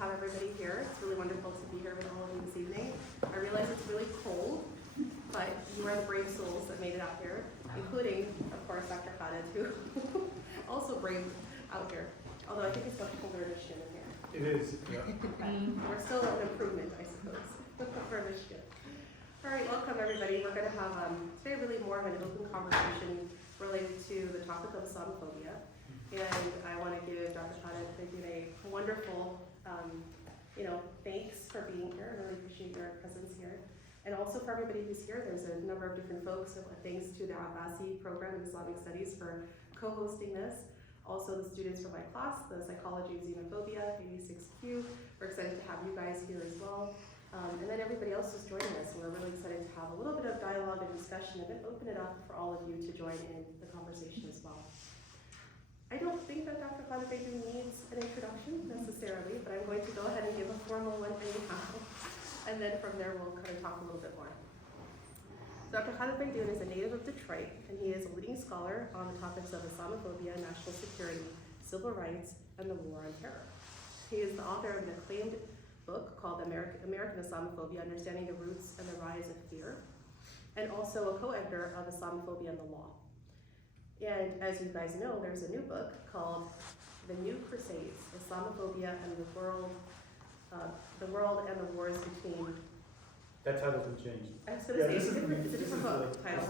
have everybody here. It's really wonderful to be here with all of you this evening. I realize it's really cold, but you are the brave souls that made it out here, including, of course, Dr. Khaled, who also braved out here. Although I think it's much colder in Michigan than here. It is, yeah. We're still an improvement, I suppose, for Michigan. All right, welcome everybody. We're going to have today really more of an open conversation related to the topic of Islamophobia. And I want to give Dr. Khaled a wonderful, thanks for being here. I really appreciate your presence here. And also for everybody who's here, there's a number of different folks. So thanks to the Abbasi program in Islamic Studies for co-hosting this. Also the students from my class, the Psychology of Xenophobia, 86Q. We're excited to have you guys here as well. And then everybody else who's joining us. We're really excited to have a little bit of dialogue and discussion and then open it up for all of you to join in the conversation as well. I don't think that Dr. Khaled Beydoun needs an introduction necessarily, but I'm going to go ahead and give a formal one anyhow. And then from there we'll kind of talk a little bit more. Dr. Khaled Beydoun is a native of Detroit, and he is a leading scholar on the topics of Islamophobia, national security, civil rights, and the war on terror. He is the author of an acclaimed book called American Islamophobia, Understanding the Roots and the Rise of Fear, and also a co-editor of Islamophobia and the Law. And as you guys know, there's a new book called The New Crusades, Islamophobia and the World and the Wars Between. That title's been changed. I was going to say, it's a different book title.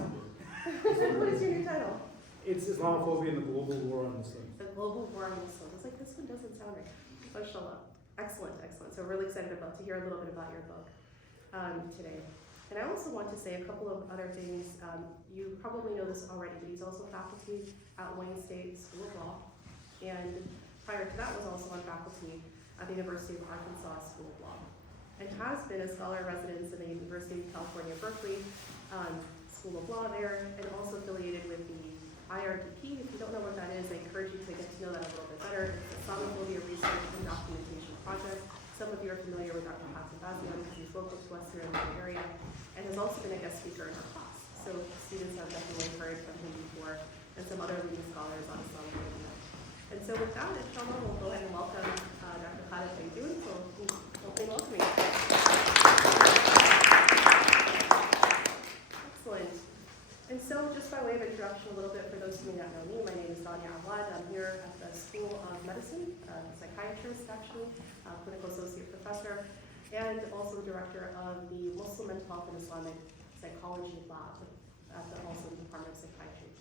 What is your new title? It's Islamophobia and the Global War on Muslims. The Global War on Muslims. I was like, this one doesn't sound right. Mashallah. Excellent, excellent. So really excited to hear a little bit about your book today. And I also want to say a couple of other things. You probably know this already, but he's also faculty at Wayne State School of Law. And prior to that was also on faculty at the University of Arkansas School of Law. And has been a scholar in residence in the University of California, Berkeley School of Law there, and also affiliated with the IRDP. If you don't know what that is, I encourage you to get to know that a little bit better. It's the Islamophobia Research and Documentation Project. Some of you are familiar with Dr. Abbasi because he's local to us here in the area, and has also been a guest speaker in our class. So students have definitely heard from him before, and some other leading scholars on Islamophobia. And so with that, inshallah, we'll go ahead and welcome Dr. Khaled Beydoun. So opening welcoming. Excellent. And so just by way of introduction a little bit for those who may not know me, my name is Rania Awaad. I'm here at the School of Medicine, psychiatrist actually, clinical associate professor, and also the director of the Muslim Mental Health and Islamic Psychology Lab at the also Department of Psychiatry.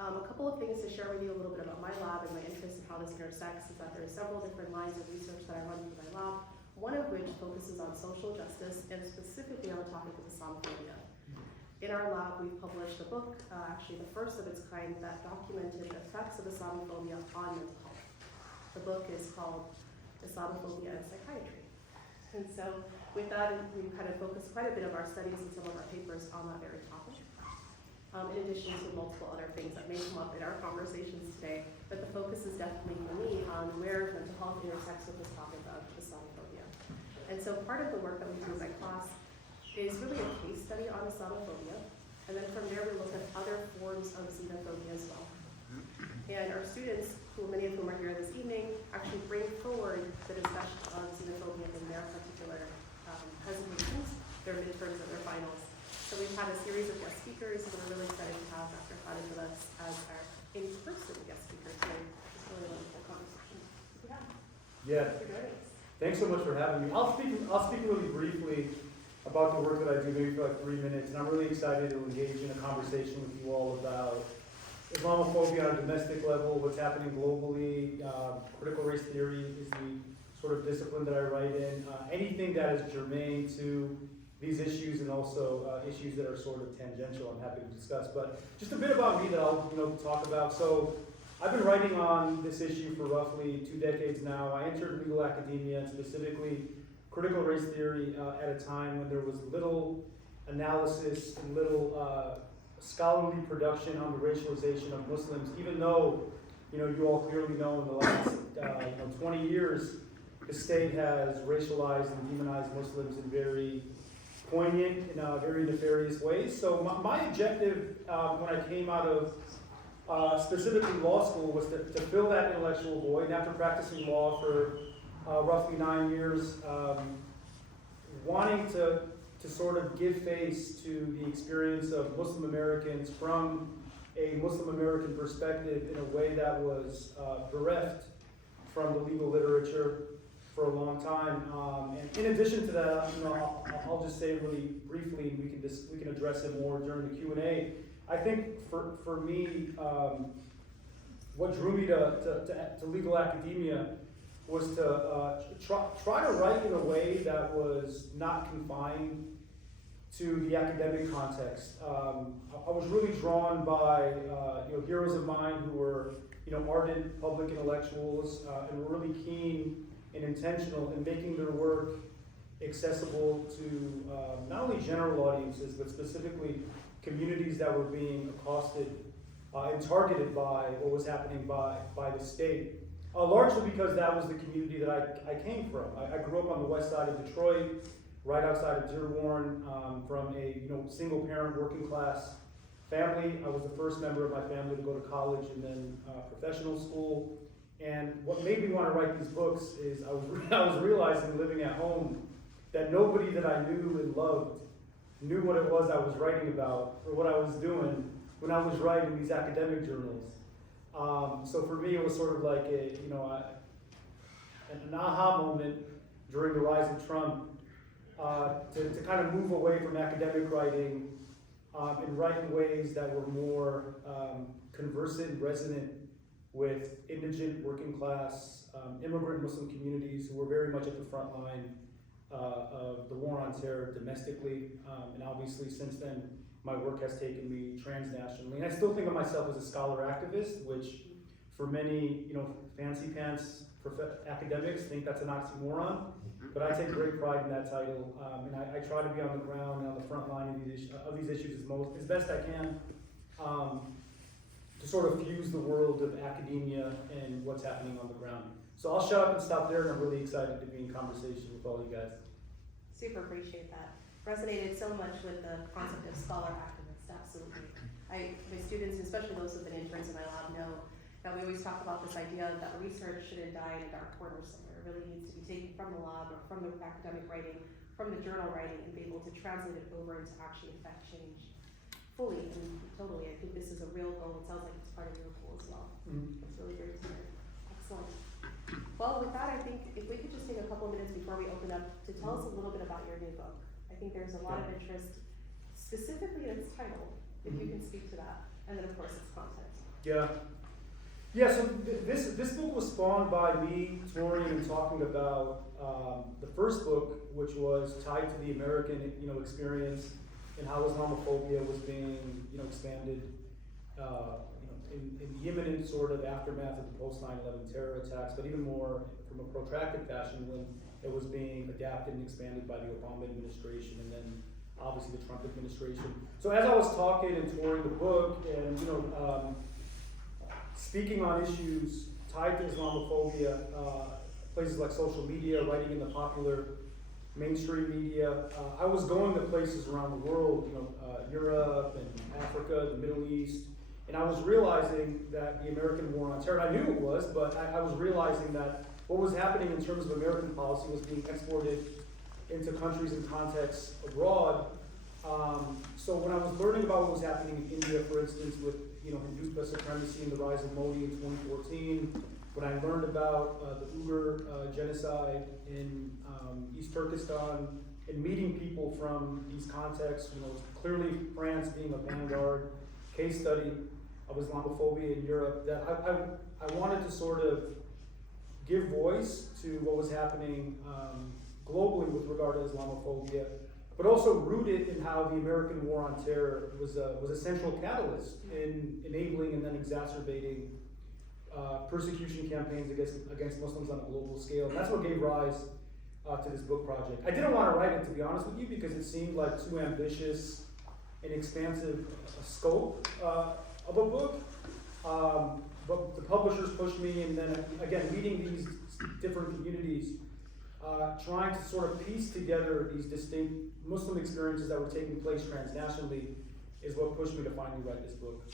A couple of things to share with you a little bit about my lab and my interest in how this intersects is that there are several different lines of research that I run through my lab, one of which focuses on social justice and specifically on the topic of Islamophobia. In our lab, we've published a book, actually the first of its kind, that documented the effects of Islamophobia on mental health. The book is called Islamophobia and Psychiatry. And so with that, we kind of focus quite a bit of our studies and some of our papers on that very topic. In addition to multiple other things that may come up in our conversations today, but the focus is definitely for me on where mental health intersects with this topic of Islamophobia. And so part of the work that we do in my class is really a case study on Islamophobia, and then from there we look at other forms of xenophobia as well. And our students, many of whom are here this evening, actually bring forward the discussion of xenophobia in their particular presentations, their midterms and their finals. So we've had a series of guest speakers, and we're really excited to have Dr. Khaled with us as our in-person guest speaker today. It's really a wonderful conversation. Yeah. Thanks so much for having me. I'll speak really briefly about the work that I do, maybe for like 3 minutes, and I'm really excited to engage in a conversation with you all about Islamophobia on a domestic level, what's happening globally. Critical race theory is the sort of discipline that I write in. Anything that is germane to these issues and also issues that are sort of tangential, I'm happy to discuss. But just a bit about me that I'll talk about. So I've been writing on this issue for roughly 2 decades now. I entered legal academia, and specifically critical race theory, at a time when there was little analysis and little scholarly production on the racialization of Muslims, even though you all clearly know in the last 20 years the state has racialized and demonized Muslims in very poignant and very nefarious ways. So my objective when I came out of specifically law school was to fill that intellectual void. And after practicing law for roughly 9 years, wanting to sort of give face to the experience of Muslim Americans from a Muslim American perspective in a way that was bereft from the legal literature for a long time. And in addition to that, I'll just say really briefly, and we can address it more during the Q&A. I think for me, what drew me to legal academia was to try to write in a way that was not confined to the academic context. I was really drawn by heroes of mine who were ardent public intellectuals and were really keen and intentional in making their work accessible to not only general audiences but specifically communities that were being accosted and targeted by what was happening by the state. Largely because that was the community that I came from. I grew up on the west side of Detroit, right outside of Dearborn, from a single parent working class family. I was the first member of my family to go to college and then professional school. And what made me want to write these books is I was realizing living at home that nobody that I knew and loved knew what it was I was writing about or what I was doing when I was writing these academic journals. So for me, it was sort of like an aha moment during the rise of Trump to kind of move away from academic writing and write in ways that were more conversant and resonant with indigent, working class, immigrant Muslim communities who were very much at the front line of the war on terror domestically. And obviously since then, my work has taken me transnationally. And I still think of myself as a scholar activist, which for many, fancy pants academics think that's an oxymoron. But I take great pride in that title. And I try to be on the ground and on the front line of these issues as best I can to sort of fuse the world of academia and what's happening on the ground. So I'll shut up and stop there, and I'm really excited to be in conversation with all you guys. Super appreciate that. Resonated so much with the concept of scholar activist, absolutely. My students, especially those who've been interns in my lab, know that we always talk about this idea that research shouldn't die in a dark corner somewhere. It really needs to be taken from the lab or from the academic writing, from the journal writing, and be able to translate it over into actually affect change fully and totally. I think this is a real goal. It sounds like it's part of your goal as well. Mm-hmm. It's really great to hear. Excellent. Well, with that, I think if we could just take a couple of minutes before we open up to tell us a little bit about your new book. I think there's a lot of interest, specifically in its title, if you can speak to that, and then of course its content. Yeah. So this book was spawned by me touring and talking about the first book, which was tied to the American, experience and how Islamophobia was being, expanded, in the imminent sort of aftermath of the post 9/11 terror attacks, but even more from a protracted fashion when it was being adapted and expanded by the Obama administration and then obviously the Trump administration. So as I was talking and touring the book and speaking on issues tied to Islamophobia, places like social media, writing in the popular mainstream media, I was going to places around the world, Europe and Africa, the Middle East, and I was realizing that the American war on terror, I knew it was, but I was realizing that what was happening in terms of American policy was being exported into countries and contexts abroad. So when I was learning about what was happening in India, for instance, with Hindu supremacy and the rise of Modi in 2014, when I learned about the Uyghur genocide in East Turkestan, and meeting people from these contexts, clearly France being a vanguard case study of Islamophobia in Europe, that I wanted to sort of give voice to what was happening globally with regard to Islamophobia, but also rooted in how the American war on terror was a central catalyst in enabling and then exacerbating persecution campaigns against Muslims on a global scale. And that's what gave rise to this book project. I didn't want to write it, to be honest with you, because it seemed like too ambitious and expansive scope of a book. But the publishers pushed me, and then again, meeting these different communities, trying to sort of piece together these distinct Muslim experiences that were taking place transnationally is what pushed me to finally write this book.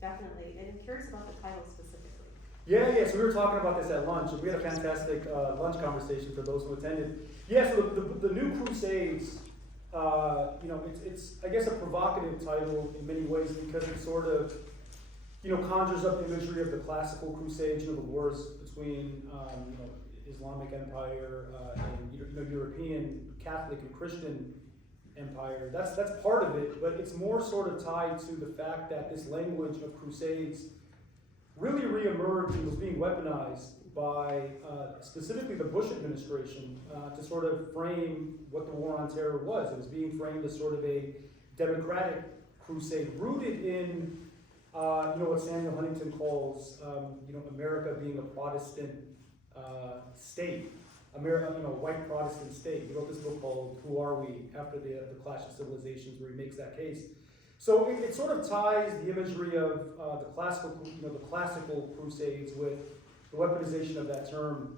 Definitely, and I'm curious about the title specifically. Yeah, so we were talking about this at lunch, and we had a fantastic lunch conversation for those who attended. Yeah, so the new Crusades, it's I guess a provocative title in many ways because it sort of, conjures up imagery of the classical Crusades, the wars between, Islamic Empire and European Catholic and Christian Empire. That's part of it, but it's more sort of tied to the fact that this language of Crusades really reemerged and was being weaponized by specifically the Bush administration to sort of frame what the War on Terror was. It was being framed as sort of a democratic crusade rooted in what Samuel Huntington calls America being a Protestant state, America, white Protestant state. He wrote this book called Who Are We? After the Clash of Civilizations, where he makes that case. So it sort of ties the imagery of the classical Crusades with the weaponization of that term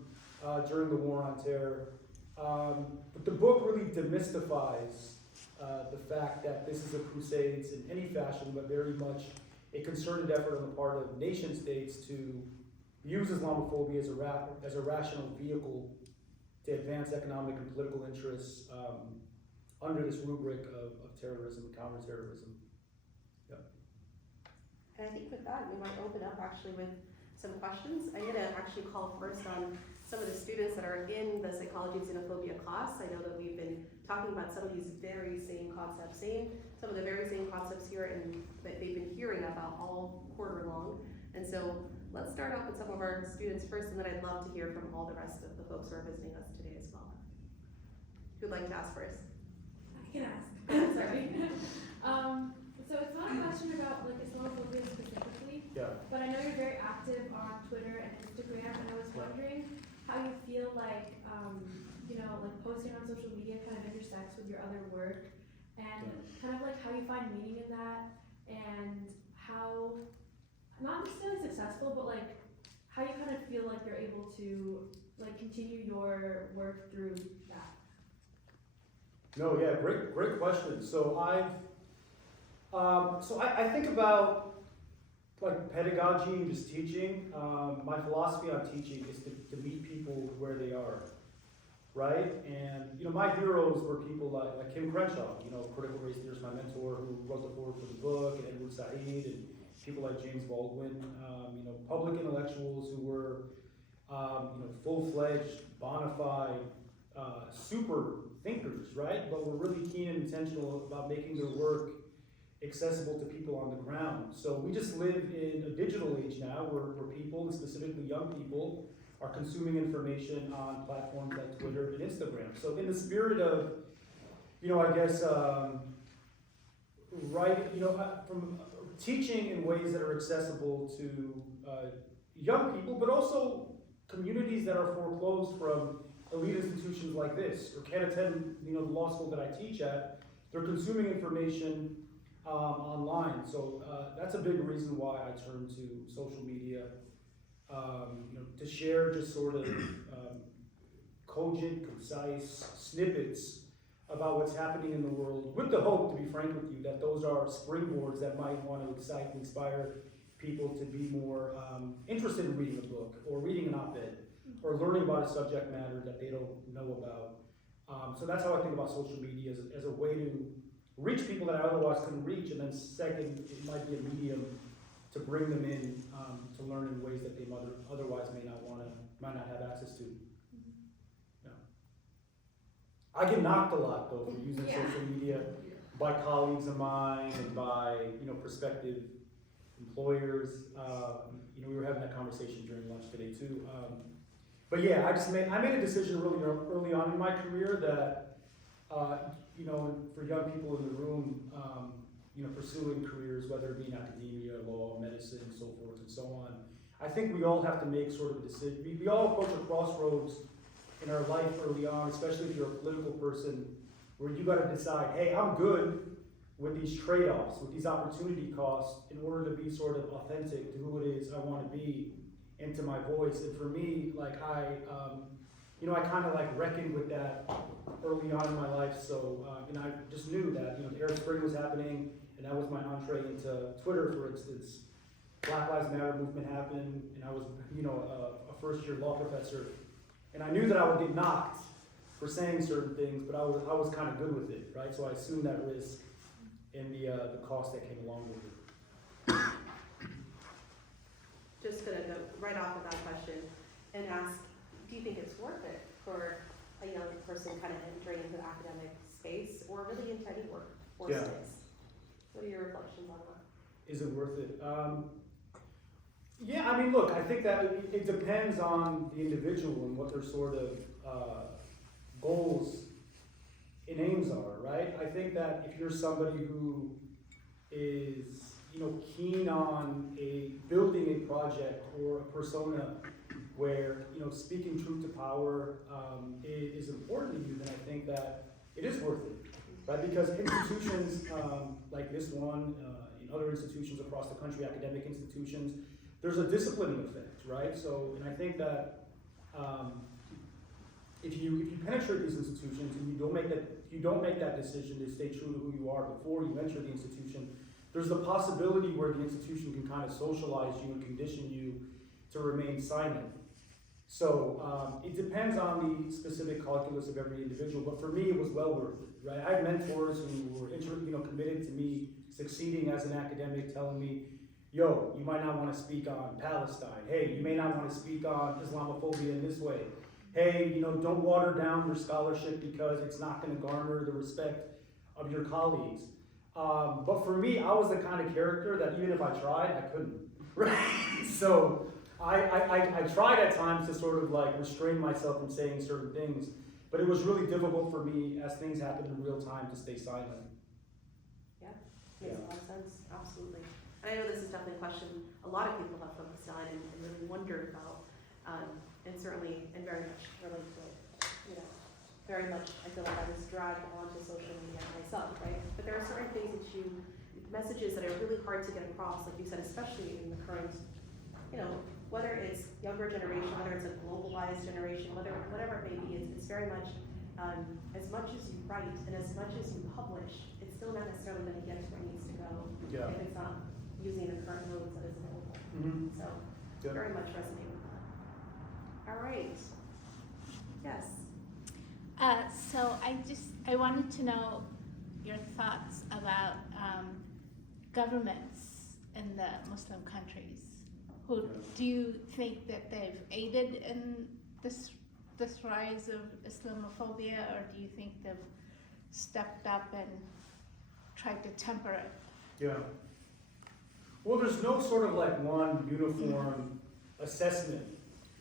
during the War on Terror. But the book really demystifies the fact that this is a Crusades in any fashion, but very much a concerted effort on the part of nation states to use Islamophobia as a rational vehicle to advance economic and political interests under this rubric of terrorism, counterterrorism. And I think with that, we might open up actually with some questions. I'm going to actually call first on some of the students that are in the Psychology of Xenophobia class. I know that we've been talking about some of these very same concepts, some of the very same concepts here and that they've been hearing about all quarter long. And so let's start off with some of our students first, and then I'd love to hear from all the rest of the folks who are visiting us today as well. Who'd like to ask first? I can ask. Sorry. So it's not a question about like Islamophobia specifically, but I know you're very active on Twitter and Instagram, and I was wondering how you feel like like posting on social media kind of intersects with your other work, and kind of like how you find meaning in that, and how not necessarily successful, but like how you kind of feel like you're able to like continue your work through that. No, yeah, great question. So I think about like pedagogy and just teaching. My philosophy on teaching is to meet people where they are, right? And my heroes were people like Kim Crenshaw, critical race theorist, my mentor, who wrote the foreword for the book, and Edward Said, and people like James Baldwin, public intellectuals who were, full-fledged, bona fide, super thinkers, right? But were really keen and intentional about making their work accessible to people on the ground. So we just live in a digital age now where people, and specifically young people, are consuming information on platforms like Twitter and Instagram. So in the spirit of, from teaching in ways that are accessible to young people, but also communities that are foreclosed from elite institutions like this, or can't attend, the law school that I teach at. They're consuming information online. So that's a big reason why I turn to social media, to share just sort of cogent, concise snippets about what's happening in the world, with the hope, to be frank with you, that those are springboards that might want to excite and inspire people to be more interested in reading a book, or reading an op-ed, or learning about a subject matter that they don't know about. So that's how I think about social media, as a way to reach people that I otherwise couldn't reach, and then second, it might be a medium to bring them in to learn in ways that they otherwise might not have access to. Yeah. I get knocked a lot though for using social media by colleagues of mine and by prospective employers. We were having that conversation during lunch today too. But yeah, I made a decision really early on in my career that for young people in the room, pursuing careers, whether it be in academia, law, medicine, and so forth and so on, I think we all have to make sort of a decision. We all approach a crossroads in our life early on, especially if you're a political person, where you got to decide, hey, I'm good with these trade-offs, with these opportunity costs, in order to be sort of authentic to who it is I want to be, and to my voice. And for me, like I kind of like reckoned with that early on in my life. So, I just knew that, the Arab Spring was happening, and that was my entree into Twitter, for instance. Black Lives Matter movement happened, and I was, a first-year law professor, and I knew that I would get knocked for saying certain things, but I was kind of good with it, right? So I assumed that risk and the cost that came along with it. Just gonna go right off of that question and ask, do you think it's worth it for a young person kind of entering into the academic space or really into any workforce Yeah. space? What are your reflections on that? Is it worth it? Yeah, I mean, look, I think that it depends on the individual and what their sort of goals and aims are, right? I think that if you're somebody who is, keen on building a project or a persona where, speaking truth to power is important to you, then I think that it is worth it, right? Because institutions like this one, in other institutions across the country, academic institutions, there's a disciplining effect, right? So, and I think that if you penetrate these institutions and you don't make that decision to stay true to who you are before you enter the institution, there's the possibility where the institution can kind of socialize you and condition you to remain silent. So it depends on the specific calculus of every individual, but for me it was well worth it, right? I had mentors who were committed to me succeeding as an academic, telling me, yo, you might not want to speak on Palestine. Hey, you may not want to speak on Islamophobia in this way. Hey, don't water down your scholarship because it's not going to garner the respect of your colleagues. But for me, I was the kind of character that even if I tried, I couldn't, right? So I tried at times to sort of like restrain myself from saying certain things, but it was really difficult for me as things happened in real time to stay silent. Yeah, makes a lot of sense, absolutely. And I know this is definitely a question a lot of people have focused on and really wondered about, and certainly, and very much relate to it, very much, I feel like I was dragged onto social media myself, right? But there are certain things that messages that are really hard to get across, like you said, especially in the current, whether it's younger generation, whether it's a globalized generation, whatever it may be, it's very much, as much as you write and as much as you publish, it's still not necessarily going to get to where it needs to go if it's not using the current modes that is available. Mm-hmm. So, very much resonate with that. All right. Yes. So I wanted to know your thoughts about governments in the Muslim countries. Do you think that they've aided in this rise of Islamophobia, or do you think they've stepped up and tried to temper it? Yeah. Well, there's no sort of like one uniform assessment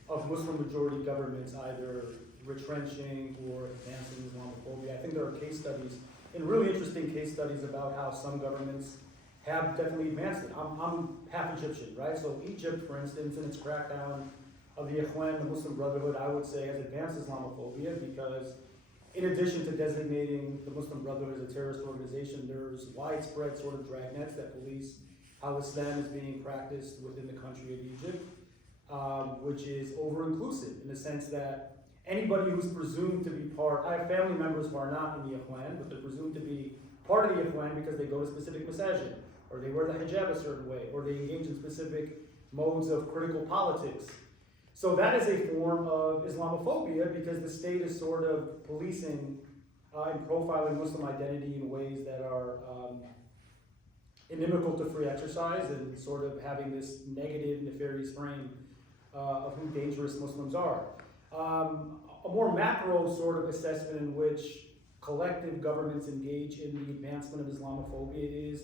of Muslim majority governments either retrenching or advancing Islamophobia. I think there are case studies, and really interesting case studies about how some governments have definitely advanced it. I'm half Egyptian, right? So Egypt, for instance, in its crackdown of the acclaimed, the Muslim Brotherhood, I would say has advanced Islamophobia because in addition to designating the Muslim Brotherhood as a terrorist organization, there's widespread sort of dragnets that police how Islam is being practiced within the country of Egypt, which is over-inclusive in the sense that anybody who's presumed to be part, I have family members who are not in the Ikhwan, but they're presumed to be part of the Ikhwan because they go to specific masajid, or they wear the hijab a certain way, or they engage in specific modes of critical politics. So that is a form of Islamophobia because the state is sort of policing and profiling Muslim identity in ways that are inimical to free exercise and sort of having this negative, nefarious frame of who dangerous Muslims are. A more macro sort of assessment in which collective governments engage in the advancement of Islamophobia is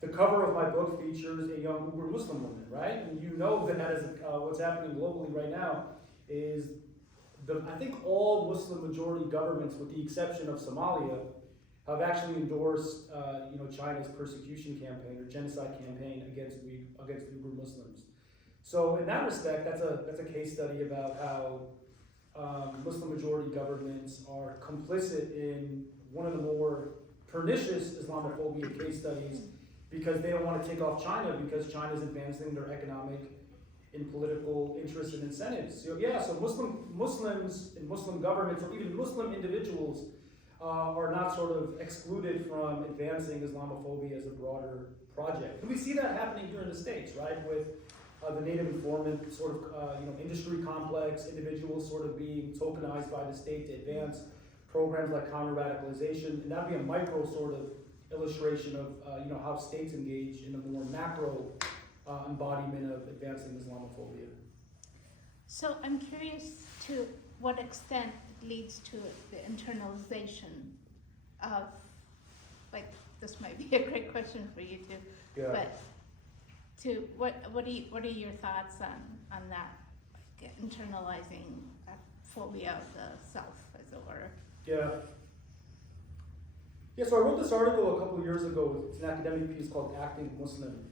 the cover of my book features a young Uyghur Muslim woman, right? And you know that as what's happening globally right now is I think all Muslim majority governments, with the exception of Somalia, have actually endorsed China's persecution campaign or genocide campaign against Uyghur Muslims. So in that respect, that's a case study about how Muslim majority governments are complicit in one of the more pernicious Islamophobia case studies because they don't want to take off China because China is advancing their economic and political interests and incentives. So Muslims and Muslim governments or even Muslim individuals are not sort of excluded from advancing Islamophobia as a broader project. And we see that happening here in the States, right, with the native informant sort of industry complex, individuals sort of being tokenized by the state to advance programs like counter-radicalization, and that'd be a micro sort of illustration of how states engage in a more macro embodiment of advancing Islamophobia. So I'm curious to what extent it leads to the internalization of, like, this might be a great question for you too, Yeah. but to what are your thoughts on that, like, internalizing that phobia of the self, as it were? Yeah. Yeah, so I wrote this article a couple of years ago. It's an academic piece called Acting Muslim.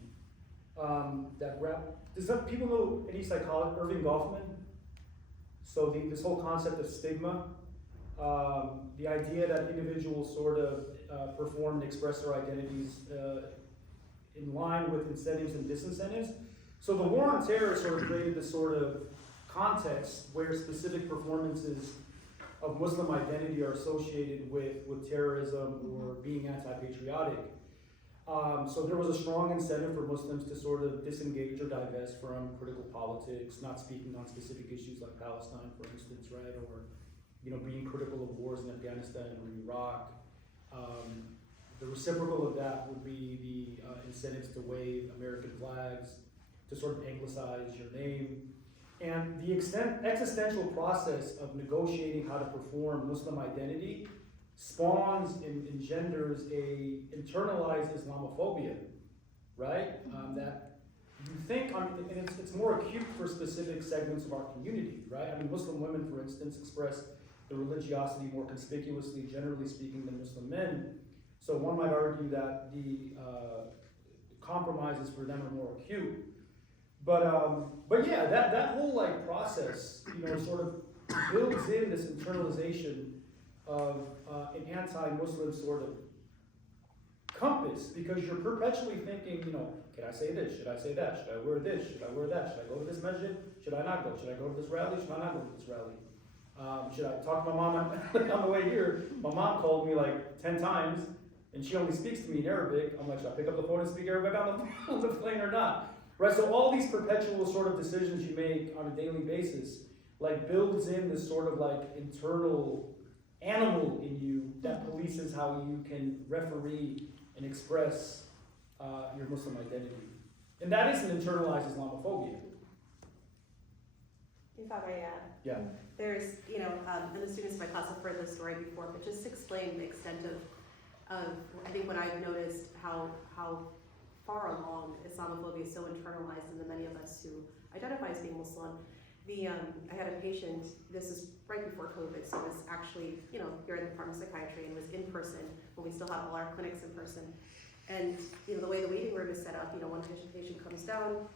Does people know any psychologist, Irving Goffman? So this whole concept of stigma, the idea that individuals sort of perform and express their identities in line with incentives and disincentives. So the war on terror sort of created this sort of context where specific performances of Muslim identity are associated with terrorism or being anti-patriotic. So there was a strong incentive for Muslims to sort of disengage or divest from critical politics, not speaking on specific issues like Palestine, for instance, right? Or, being critical of wars in Afghanistan or Iraq. The reciprocal of that would be the incentives to wave American flags, to sort of anglicize your name. And the existential process of negotiating how to perform Muslim identity spawns and engenders a internalized Islamophobia, right? That you think, and it's more acute for specific segments of our community, right? I mean, Muslim women, for instance, express their religiosity more conspicuously, generally speaking, than Muslim men. So one might argue that the compromises for them are more acute. But yeah, that whole process, sort of builds in this internalization of an anti-Muslim sort of compass, because you're perpetually thinking, can I say this? Should I say that? Should I wear this? Should I wear that? Should I go to this masjid? Should I not go? Should I go to this rally? Should I not go to this rally? Should I talk to my mom on the way here? My mom called me like 10 times, and she only speaks to me in Arabic. I'm like, should I pick up the phone and speak Arabic on the plane or not? Right, so all these perpetual sort of decisions you make on a daily basis, builds in this sort of internal animal in you that polices how you can referee and express your Muslim identity. And that is an internalized Islamophobia. If I may add. Yeah. There's, and the students in my class have heard this story before, but just to explain the extent of I think what I've noticed, how far along Islamophobia is so internalized in the many of us who identify as being Muslim. I had a patient, this is right before COVID, so it was actually, here in the Department of Psychiatry, and it was in person when we still have all our clinics in person. And, the way the waiting room is set up, one patient comes down,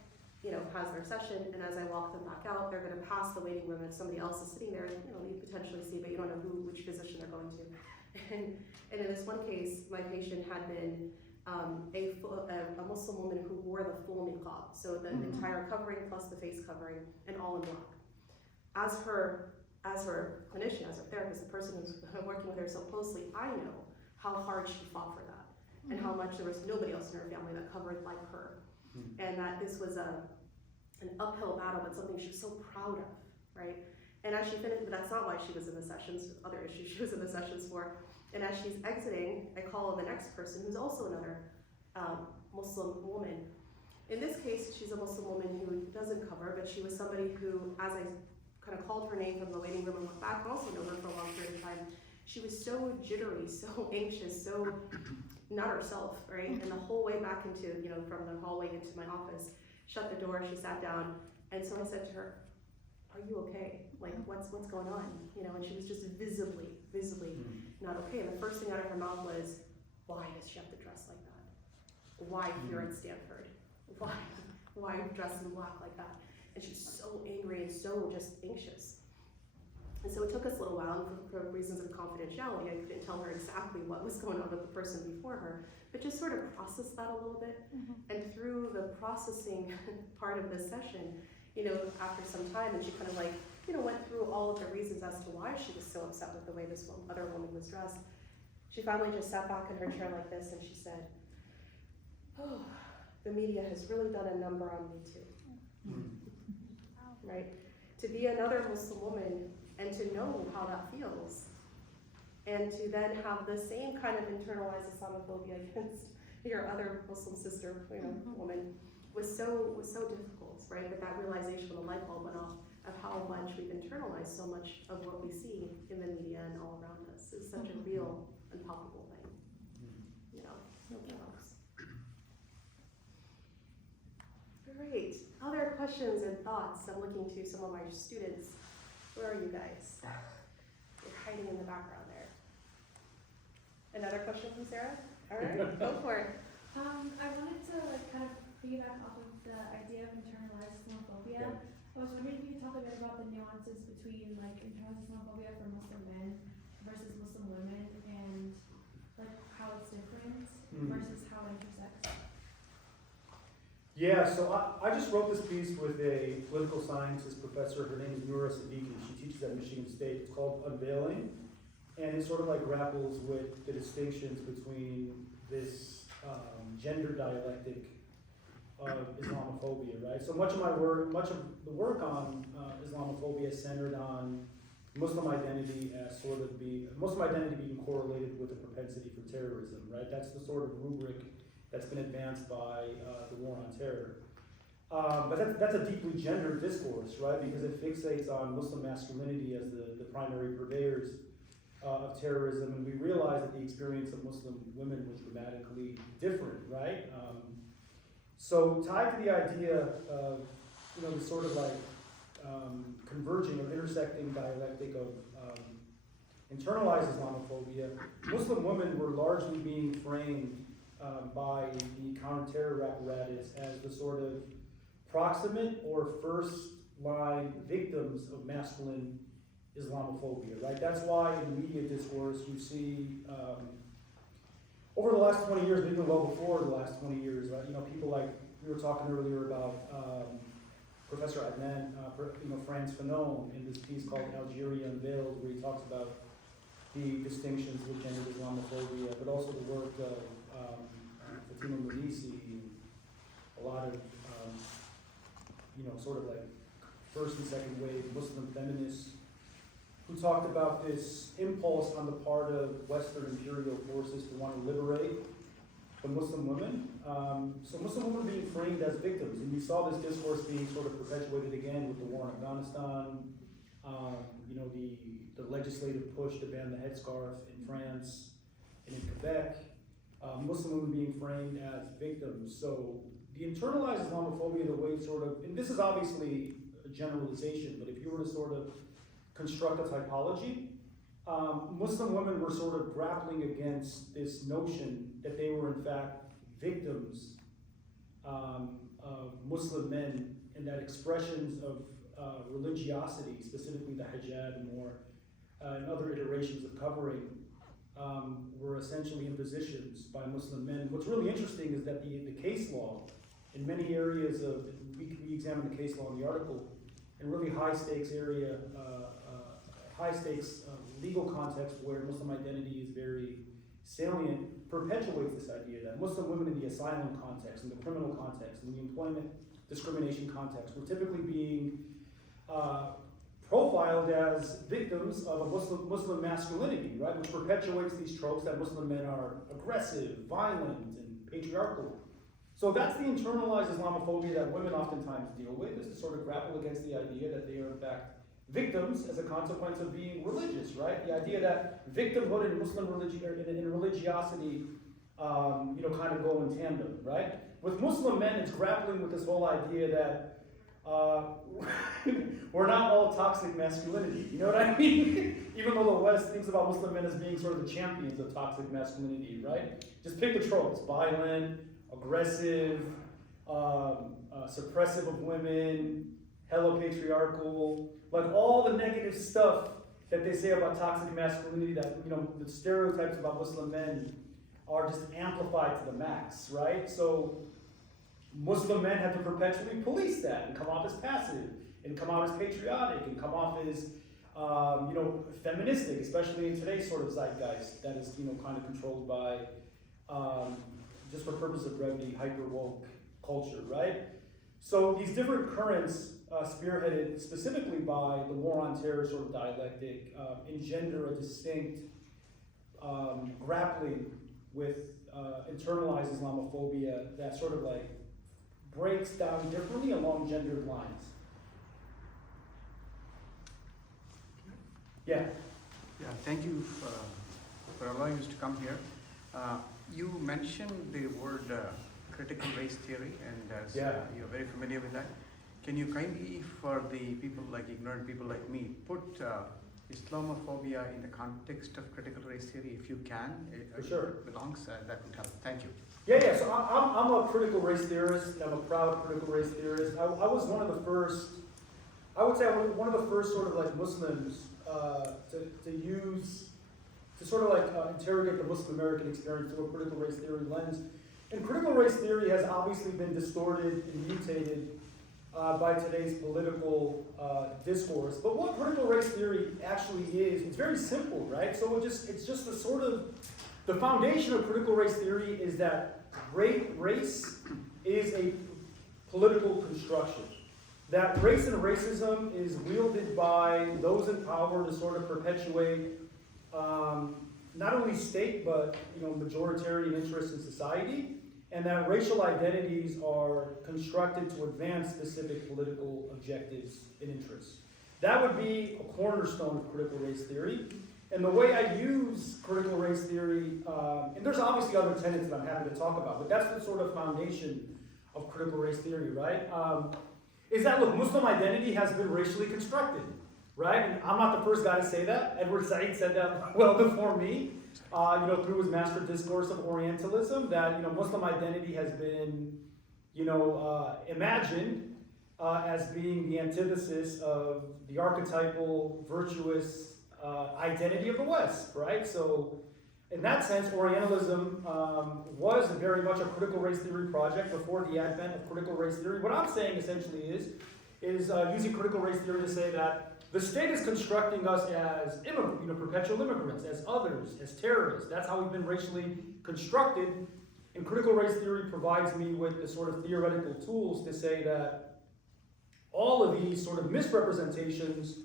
has their session, and as I walk them back out, they're gonna pass the waiting room, and if somebody else is sitting there, you potentially see, but you don't know which physician they're going to. And in this one case, my patient had been a Muslim woman who wore the full niqab, so the entire covering plus the face covering, and all in black. As her clinician, as her therapist, the person who's working with her so closely, I know how hard she fought for that, and how much there was nobody else in her family that covered like her, and that this was an uphill battle, but something she's so proud of, right? And as she finished, but that's not why she was in the sessions, other issues she was in the sessions for. And as she's exiting, I call the next person, who's also another Muslim woman. In this case, she's a Muslim woman who doesn't cover, but she was somebody who, as I kind of called her name from the waiting room and went back, and also know her for a long period of time, she was so jittery, so anxious, so not herself, right? And the whole way back into, from the hallway into my office, shut the door, she sat down, and so I said to her, are you okay? What's going on? And she was just visibly not okay. And the first thing out of her mouth was, why does she have to dress like that? Why here at Stanford? Why dress in black like that? And she's so angry and so just anxious. And so it took us a little while, and for reasons of confidentiality, I couldn't tell her exactly what was going on with the person before her, but just sort of process that a little bit. And through the processing part of this session, after some time, and she kind of went through all of the reasons as to why she was so upset with the way this other woman was dressed. She finally just sat back in her chair like this and she said, "Oh, the media has really done a number on me too." Right? To be another Muslim woman and to know how that feels, and to then have the same kind of internalized Islamophobia against your other Muslim sister, woman, was so difficult, right? But that realization when the light bulb went off of how much we've internalized so much of what we see in the media and all around us is such a real and palpable thing. It helps. Great. Other questions and thoughts? I'm looking to some of my students. Where are you guys? You're hiding in the background there. Another question from Sarah? All right, go for it. I wanted to kind of piggyback off of the idea of internalized Islamophobia. Yeah. I was wondering if you could talk a bit about the nuances between internalized Islamophobia for Muslim men versus Muslim women, and how it's different versus how it intersects. Yeah, so I just wrote this piece with a political sciences professor. Her name is Noura Siddiqui. She teaches at Michigan State. It's called Unveiling. And it sort of grapples with the distinctions between this gender dialectic of Islamophobia, right? So much of the work on Islamophobia is centered on Muslim identity being correlated with a propensity for terrorism, right? That's the sort of rubric that's been advanced by the war on terror. But that's a deeply gendered discourse, right? Because it fixates on Muslim masculinity as the primary purveyors of terrorism, and we realize that the experience of Muslim women was dramatically different, right? So tied to the idea of, the sort of converging or intersecting dialectic of internalized Islamophobia, Muslim women were largely being framed by the counterterror apparatus as the sort of proximate or first-line victims of masculine Islamophobia, right? That's why in the media discourse you see, over the last 20 years, maybe well before the last 20 years, right? People like, we were talking earlier about Professor Awaad, Franz Fanon, in this piece called Algeria Unveiled, where he talks about the distinctions with gender Islamophobia, but also the work of Fatima Mernissi, a lot of, sort of first and second wave Muslim feminists who talked about this impulse on the part of Western imperial forces to want to liberate the Muslim women. So Muslim women being framed as victims, and you saw this discourse being sort of perpetuated again with the war in Afghanistan, the legislative push to ban the headscarf in France and in Quebec, Muslim women being framed as victims. So the internalized Islamophobia, the way sort of, and this is obviously a generalization, but if you were to sort of construct a typology, Muslim women were sort of grappling against this notion that they were in fact victims of Muslim men, and that expressions of religiosity, specifically the hijab and other iterations of covering, were essentially impositions by Muslim men. What's really interesting is that the case law, in many areas of, we examine the case law in the article, in really high stakes legal context where Muslim identity is very salient, perpetuates this idea that Muslim women in the asylum context, in the criminal context, in the employment discrimination context, were typically being profiled as victims of a Muslim masculinity, right? Which perpetuates these tropes that Muslim men are aggressive, violent, and patriarchal. So that's the internalized Islamophobia that women oftentimes deal with, is to sort of grapple against the idea that they are in fact victims as a consequence of being religious, right? The idea that victimhood and Muslim religiosity, kind of go in tandem, right? With Muslim men, it's grappling with this whole idea that we're not all toxic masculinity, you know what I mean? Even though the West thinks about Muslim men as being sort of the champions of toxic masculinity, right? Just pick the tropes: violent, aggressive, suppressive of women, hella patriarchal, all the negative stuff that they say about toxic masculinity, that, the stereotypes about Muslim men are just amplified to the max, right? So Muslim men have to perpetually police that and come off as passive and come out as patriotic and come off as feministic, especially in today's sort of zeitgeist that is, kind of controlled by, just for purpose of brevity, hyper woke culture, right? So these different currents, spearheaded specifically by the war on terror sort of dialectic, engender a distinct grappling with internalized Islamophobia that sort of like breaks down differently along gendered lines. Yeah. Yeah, thank you for allowing us to come here. You mentioned the word critical race theory, and as you're very familiar with that, can you kindly, for the people like ignorant people like me, put Islamophobia in the context of critical race theory, if you can? For sure. It belongs, that would help. Thank you. Yeah, so I'm a critical race theorist, and I'm a proud critical race theorist. I was one of the first, I would say I was one of the first sort of like Muslims to sort of like interrogate the Muslim American experience through a critical race theory lens. And critical race theory has obviously been distorted and mutated by today's political discourse. But what critical race theory actually is, it's very simple, right? So it's just the sort of, the foundation of critical race theory is that race is a political construction. That race and racism is wielded by those in power to sort of perpetuate not only state, but majoritarian interests in society, and that racial identities are constructed to advance specific political objectives and interests. That would be a cornerstone of critical race theory. And the way I use critical race theory, and there's obviously other tenets that I'm happy to talk about, but that's the sort of foundation of critical race theory, right? Is that, look, Muslim identity has been racially constructed, right? And I'm not the first guy to say that. Edward Said said that well before me, through his master discourse of Orientalism, that, Muslim identity has been, imagined as being the antithesis of the archetypal, virtuous identity of the West, right? So, in that sense, Orientalism was very much a critical race theory project before the advent of critical race theory. What I'm saying essentially is using critical race theory to say that the state is constructing us as perpetual immigrants, as others, as terrorists. That's how we've been racially constructed. And critical race theory provides me with the sort of theoretical tools to say that all of these sort of misrepresentations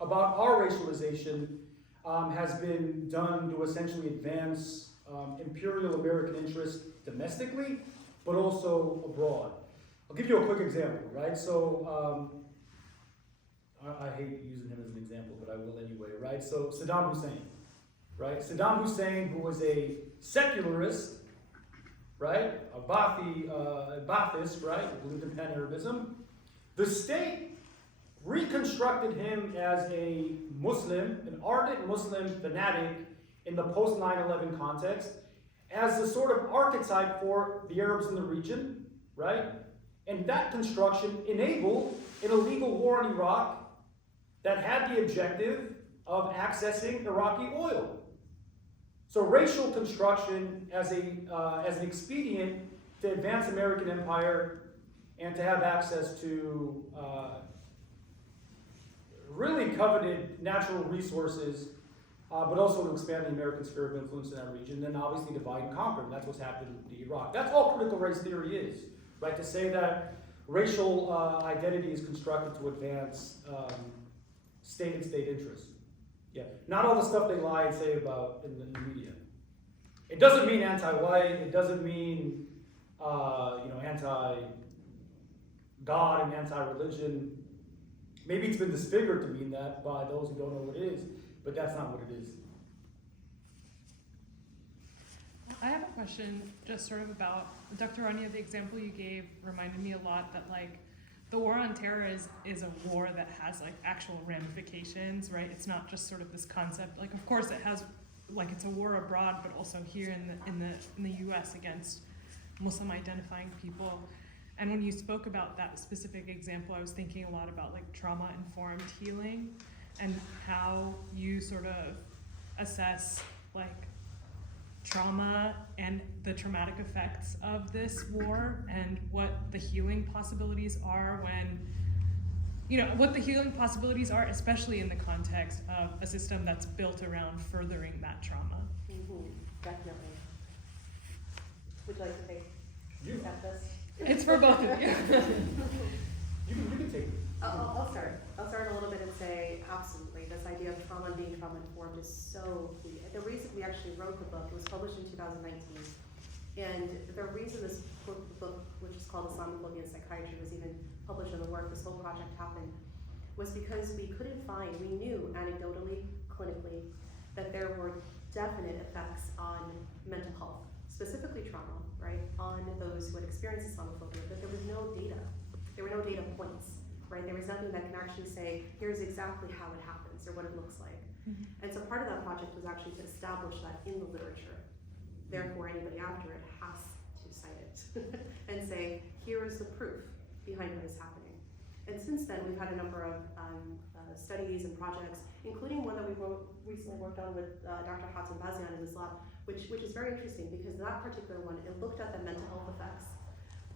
about our racialization has been done to essentially advance imperial American interests domestically, but also abroad. I'll give you a quick example, right? So, I hate using him as an example, but I will anyway, right? So, Saddam Hussein, right? Saddam Hussein, who was a secularist, right? A Ba'athist, right? Who believed in Pan-Arabism. The state reconstructed him as a Muslim, an ardent Muslim fanatic in the post 9/11 context, as a sort of archetype for the Arabs in the region, right? And that construction enabled an illegal war in Iraq that had the objective of accessing Iraqi oil. So racial construction as an expedient to advance American empire and to have access to really coveted natural resources, but also to expand the American sphere of influence in that region, then obviously divide and conquer. And that's what's happened to Iraq. That's all critical race theory is, right? To say that racial identity is constructed to advance state and state interests. Yeah, not all the stuff they lie and say about in the media. It doesn't mean anti-white. It doesn't mean anti-God and anti-religion. Maybe it's been disfigured to mean that by those who don't know what it is, but that's not what it is. I have a question just sort of about, Dr. Rania, the example you gave reminded me a lot that like the war on terror is a war that has like actual ramifications, right? It's not just sort of this concept, like of course it has, like it's a war abroad, but also here in the US against Muslim identifying people. And when you spoke about that specific example, I was thinking a lot about like trauma-informed healing and how you sort of assess like trauma and the traumatic effects of this war and what the healing possibilities are when what the healing possibilities are, especially in the context of a system that's built around furthering that trauma. Definitely. Would you like to take at this? It's for both of you. You can take it. I'll start. I'll start a little bit and say, absolutely, this idea of trauma and being trauma-informed is so key. The reason we actually wrote the book, it was published in 2019, and the reason this book, which is called Islamophobia in Psychiatry, was even published in the work, this whole project happened, was because we knew anecdotally, clinically, that there were definite effects on mental health, specifically trauma, right, on those who had experienced Islamophobia, but there was no data. There were no data points, right? There was nothing that can actually say, here's exactly how it happens or what it looks like. And so part of that project was actually to establish that in the literature. Therefore, anybody after it has to cite it and say, here is the proof behind what is happening. And since then, we've had a number of studies and projects, including one that we recently worked on with Dr. Abbasi in his lab, which is very interesting because that particular one, it looked at the mental health effects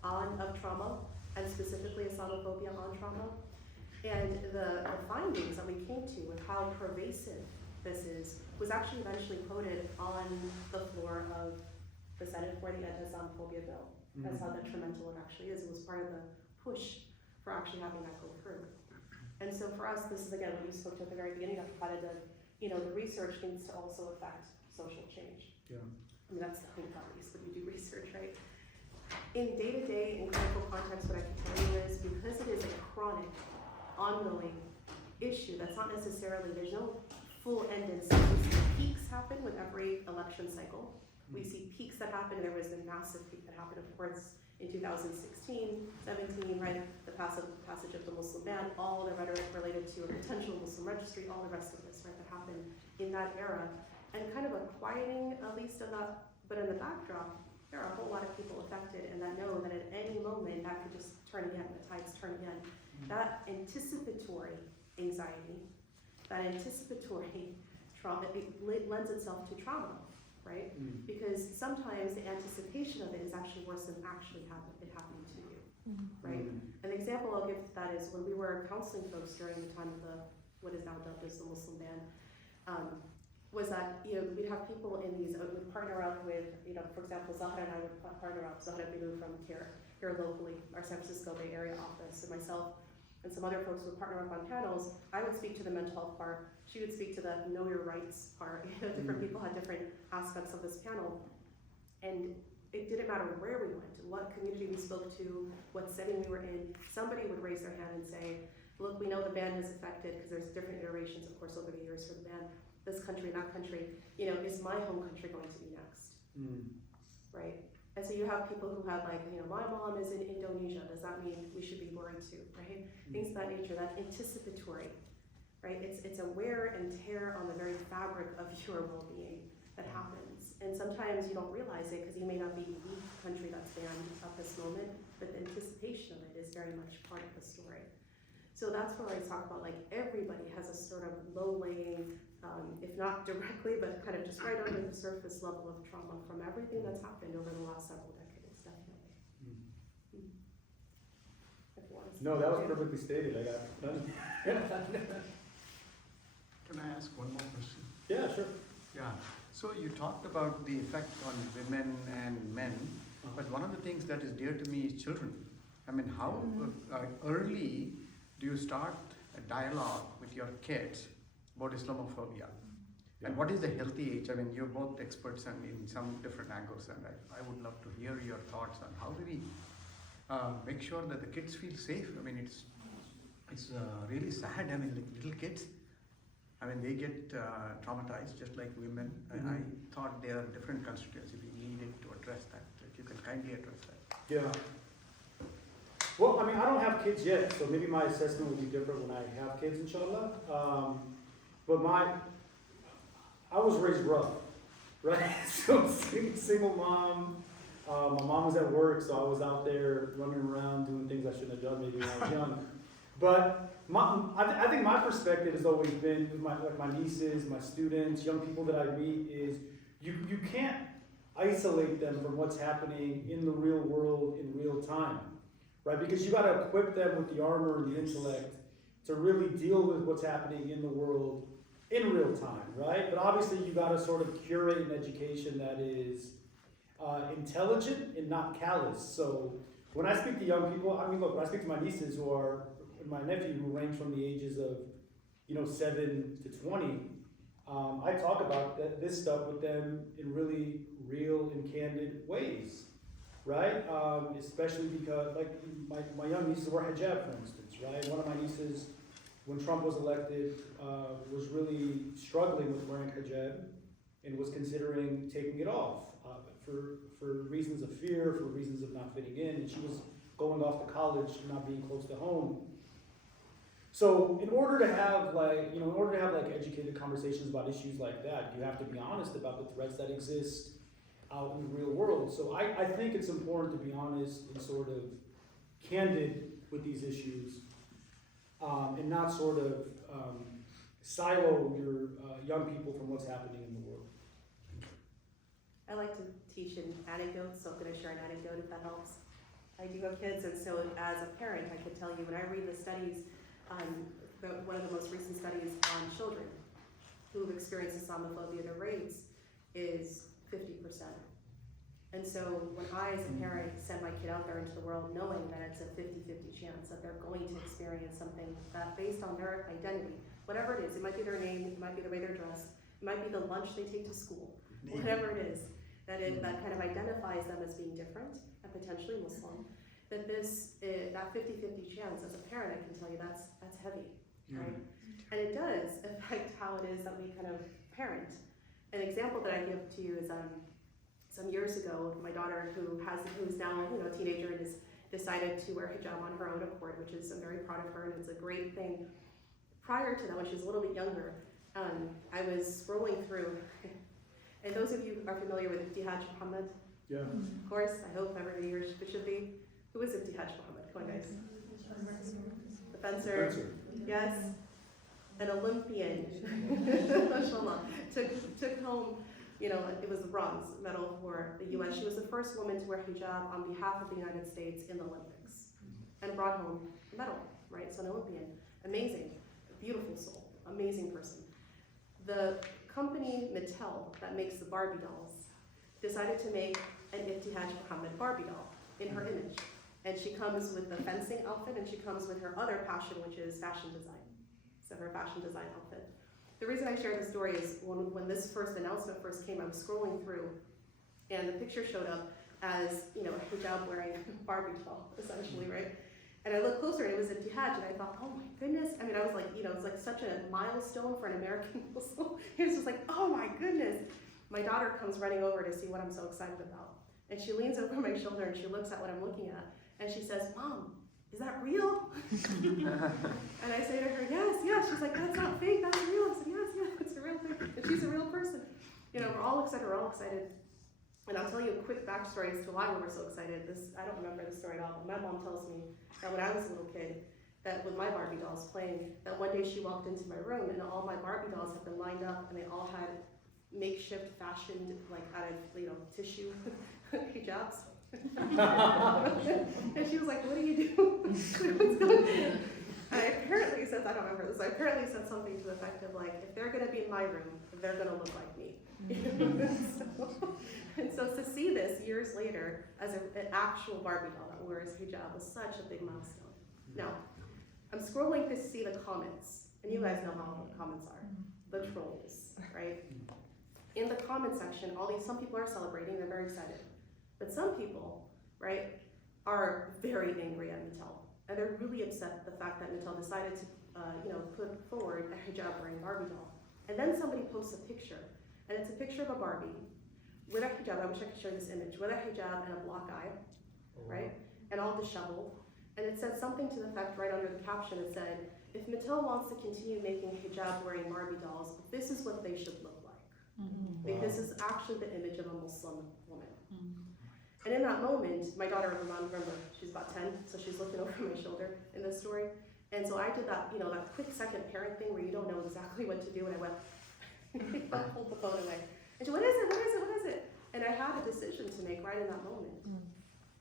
of trauma, and specifically Islamophobia on trauma. And the findings that we came to with how pervasive this is was actually eventually quoted on the floor of the Senate for the Anti-Islamophobia bill. That's how detrimental it actually is. It was part of the push for actually having that go through. And so for us, this is again what you spoke to at the very beginning, Dr. Khaled, the research needs to also affect social change. Yeah. I mean, that's the hope at least when you do research, right? In day-to-day, in clinical context, what I can tell you is because it is a chronic, ongoing issue, that's not necessarily, there's no full end in sight. We see peaks happen with every election cycle. We see peaks that happen. There was a massive peak that happened, of course, in 2016, 17, right? The passage of the Muslim ban, all the rhetoric related to a potential Muslim registry, all the rest of this, right, that happened in that era. And kind of a quieting, at least in that, but in the backdrop, there are a whole lot of people affected and that know that at any moment that could just turn again, the tides turn again. That anticipatory anxiety, that anticipatory trauma, it lends itself to trauma, right? Because sometimes the anticipation of it is actually worse than actually it happening to you, right? An example I'll give to that is when we were counseling folks during the time of what is now dubbed as the Muslim ban, was that, we'd have people in these, we'd partner up with, for example, Zahra and I would partner up, Khaled Beydoun from here locally, our San Francisco Bay Area office, and myself and some other folks would partner up on panels. I would speak to the mental health part, she would speak to the know your rights part. Different people had different aspects of this panel. And it didn't matter where we went, what community we spoke to, what setting we were in, somebody would raise their hand and say, look, we know the ban has affected, because there's different iterations, of course, over the years for the ban. This country, that country, is my home country going to be next, right? And so you have people who have like, my mom is in Indonesia, does that mean we should be worried too, right? Things of that nature, that anticipatory, right? It's a wear and tear on the very fabric of your well-being that happens. And sometimes you don't realize it because you may not be the country that's banned at this moment, but the anticipation of it is very much part of the story. So that's where I talk about like everybody has a sort of low-laying, if not directly, but kind of just right under the surface level of trauma from everything that's happened over the last several decades, definitely. No, that was perfectly stated. I got none. Can I ask one more question? Yeah, sure. Yeah. So you talked about the effect on women and men, but one of the things that is dear to me is children. I mean, how early do you start a dialogue with your kids about Islamophobia? Yeah. And what is the healthy age? I mean, you're both experts and in some different angles, and I would love to hear your thoughts on how do we make sure that the kids feel safe. I mean, it's really sad. I mean, like little kids, I mean, they get traumatized just like women. I thought there are different constituencies we needed to address that. If you can kindly address that. Yeah. Well, I mean, I don't have kids yet, so maybe my assessment will be different when I have kids, inshallah. But I was raised rough, right? So single mom. My mom was at work, so I was out there running around doing things I shouldn't have done maybe when I was young. But I think my perspective has always been with my nieces, my students, young people that I meet is you can't isolate them from what's happening in the real world in real time, right? Because you got to equip them with the armor and the intellect to really deal with what's happening in the world in real time, right? But obviously you gotta sort of curate an education that is intelligent and not callous. So when I speak to young people, I mean, look, when I speak to my nieces who are, and my nephew who range from the ages of, 7 to 20, I talk about this stuff with them in really real and candid ways, right? Especially because, like, my young nieces wear hijab, for instance, right? One of my nieces, when Trump was elected, was really struggling with wearing hijab and was considering taking it off for reasons of fear, for reasons of not fitting in, and she was going off to college, not being close to home. So in order to have educated conversations about issues like that, you have to be honest about the threats that exist out in the real world. So I think it's important to be honest and sort of candid with these issues, and not sort of silo your young people from what's happening in the world. I like to teach in anecdotes, so I'm going to share an anecdote if that helps. I do have kids, and so as a parent, I can tell you when I read the studies, one of the most recent studies on children who have experienced Islamophobia, the rates is 50%. And so when I, as a parent, send my kid out there into the world knowing that it's a 50-50 chance that they're going to experience something that based on their identity, whatever it is, it might be their name, it might be the way they're dressed, it might be the lunch they take to school, whatever it is, that kind of identifies them as being different and potentially Muslim, that that 50-50 chance, as a parent, I can tell you that's heavy, right? And it does affect how it is that we kind of parent. An example that I give to you is some years ago, my daughter who's now a teenager and has decided to wear hijab on her own accord, which is I'm very proud of her and it's a great thing. Prior to that, when she was a little bit younger, I was scrolling through, and those of you who are familiar with Ibtihaj Muhammad, Yeah. of course, I hope everybody here should be. Who is Ibtihaj Muhammad? Come on, guys. The fencer. Yes. An Olympian. Mashallah. Took home, it was the bronze medal for the U.S. She was the first woman to wear hijab on behalf of the United States in the Olympics and brought home a medal, right? So an Olympian. Amazing. Beautiful soul. Amazing person. The company Mattel that makes the Barbie dolls decided to make an Ibtihaj Muhammad Barbie doll in her image. And she comes with the fencing outfit and she comes with her other passion, which is fashion design. So her fashion design outfit. The reason I share this story is when this first announcement first came, I was scrolling through and the picture showed up as, a hijab wearing Barbie doll, essentially, right? And I looked closer and it was Ibtihaj and I thought, oh my goodness. I mean, I was like, it's like such a milestone for an American Muslim. It was just like, oh my goodness. My daughter comes running over to see what I'm so excited about. And she leans over my shoulder and she looks at what I'm looking at. And she says, Mom, is that real? And I say to her, yes. She's like, that's not fake, that's real. I said, yes, it's a real thing. And she's a real person. We're all excited. And I'll tell you a quick backstory as to why we were so excited. I don't remember the story at all, but my mom tells me that when I was a little kid, that with my Barbie dolls playing, that one day she walked into my room and all my Barbie dolls had been lined up and they all had makeshift fashioned, like out of tissue hijabs. And she was like, what do you do? What's going on? I apparently said, I don't remember this, I apparently said something to the effect of like, if they're gonna be in my room, they're gonna look like me. And so to see this years later as an actual Barbie doll that wears hijab was such a big milestone. Now, I'm scrolling to see the comments, and you guys know how the comments are, the trolls, right? In the comment section, some people are celebrating, they're very excited. But some people, right, are very angry at Mattel. And they're really upset at the fact that Mattel decided to, put forward a hijab-wearing Barbie doll. And then somebody posts a picture, and it's a picture of a Barbie with a hijab. I wish I could show this image, with a hijab and a block eye, right, and all disheveled. And it said something to the effect right under the caption. It said, if Mattel wants to continue making hijab-wearing Barbie dolls, this is what they should look like. Because this is actually the image of a Muslim woman. And in that moment, my daughter, remember, she's about 10, so she's looking over my shoulder in this story. And so I did that, that quick second parent thing where you don't know exactly what to do, and I went, I pulled the phone away. And she went, what is it? And I had a decision to make right in that moment.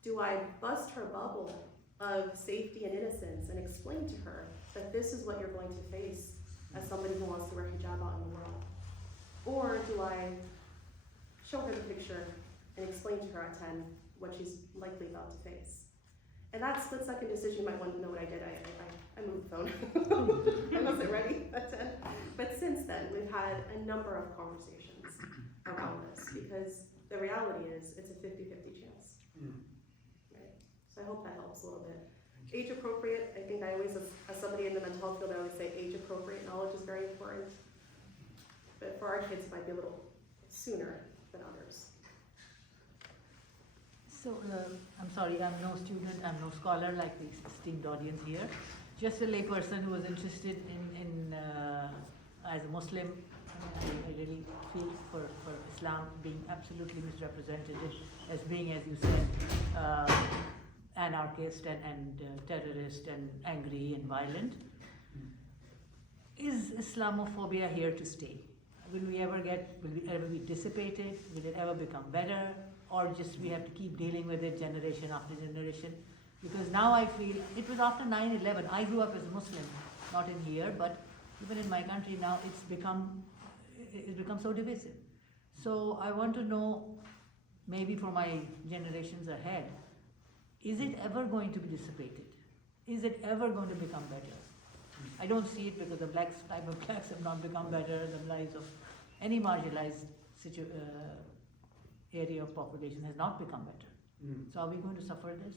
Do I bust her bubble of safety and innocence and explain to her that this is what you're going to face as somebody who wants to wear hijab out in the world? Or do I show her the picture and explain to her at 10 what she's likely about to face? And that split-second decision, you might want to know what I did. I moved the phone. I wasn't ready at 10. But since then, we've had a number of conversations around this, because the reality is it's a 50-50 chance. Right? So I hope that helps a little bit. Age appropriate, I think I always, as somebody in the mental health field, I always say age appropriate knowledge is very important. But for our kids, it might be a little sooner than others. So, I'm sorry, I'm no student, I'm no scholar like the esteemed audience here. Just a layperson who was interested in as a Muslim, I really feel for Islam being absolutely misrepresented as being, as you said, anarchist and terrorist and angry and violent. Is Islamophobia here to stay? Will it ever be dissipated? Will it ever become better? Or just we have to keep dealing with it generation after generation? Because now I feel, it was after 9/11, I grew up as a Muslim, not in here, but even in my country now, it's become so divisive. So I want to know, maybe for my generations ahead, is it ever going to be dissipated? Is it ever going to become better? I don't see it because the blacks have not become better, the lives of any marginalized area of population has not become better. So are we going to suffer this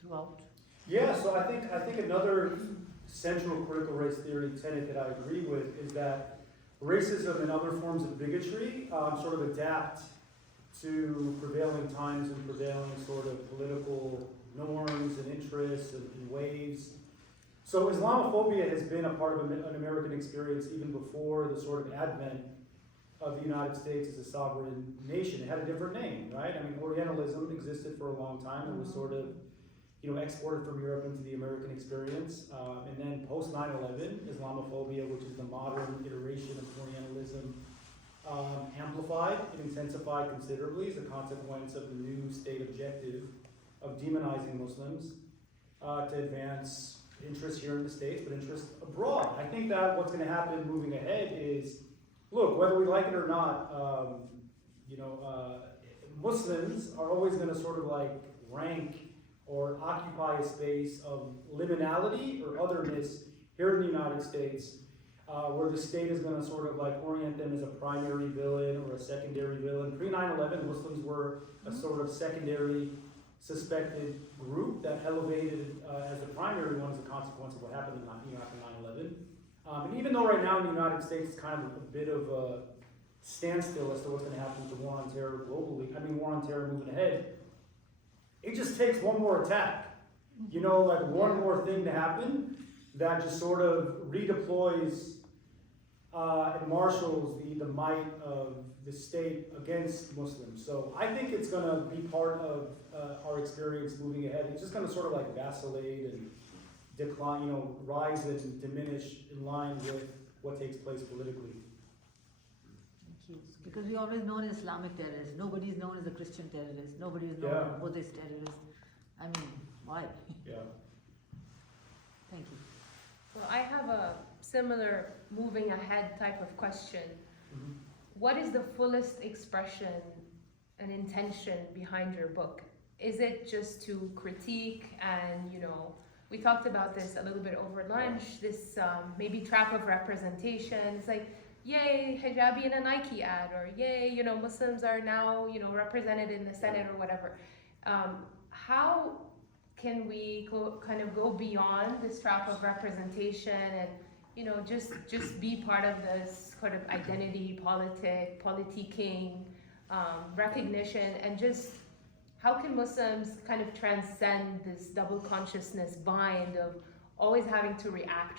throughout? Yeah, so I think another central critical race theory tenet that I agree with is that racism and other forms of bigotry sort of adapt to prevailing times and prevailing sort of political norms and interests and waves. So Islamophobia has been a part of an American experience even before the sort of advent of the United States as a sovereign nation. It had a different name, right? I mean, Orientalism existed for a long time. It was sort of, exported from Europe into the American experience. And then post 9/11, Islamophobia, which is the modern iteration of Orientalism, amplified and intensified considerably as a consequence of the new state objective of demonizing Muslims to advance interests here in the States, but interests abroad. I think that what's going to happen moving ahead is, look, whether we like it or not, Muslims are always going to sort of like rank or occupy a space of liminality or otherness here in the United States, where the state is going to sort of like orient them as a primary villain or a secondary villain. Pre 9/11, Muslims were a sort of secondary suspected group that elevated as the primary one as a consequence of what happened after 9/11. And even though right now in the United States it's kind of a bit of a standstill as to what's going to happen with the war on terror globally, war on terror moving ahead, it just takes one more attack. One more thing to happen that just sort of redeploys and marshals the might of the state against Muslims. So I think it's going to be part of our experience moving ahead. It's just going to sort of like vacillate and decline, rise and diminish in line with what takes place politically. Thank you. Because we always known as Islamic terrorists. Nobody is known as a Christian terrorist. Nobody is known as a Buddhist terrorist. I mean, why? Yeah. Thank you. Well, I have a similar moving ahead type of question. Mm-hmm. What is the fullest expression and intention behind your book? Is it just to critique and, we talked about this a little bit over lunch, this maybe trap of representation. It's like, yay, hijabi in a Nike ad, or yay, Muslims are now, represented in the Senate or whatever. How can we go beyond this trap of representation and, just be part of this kind of identity, politicking, recognition, and just how can Muslims kind of transcend this double consciousness bind of always having to react?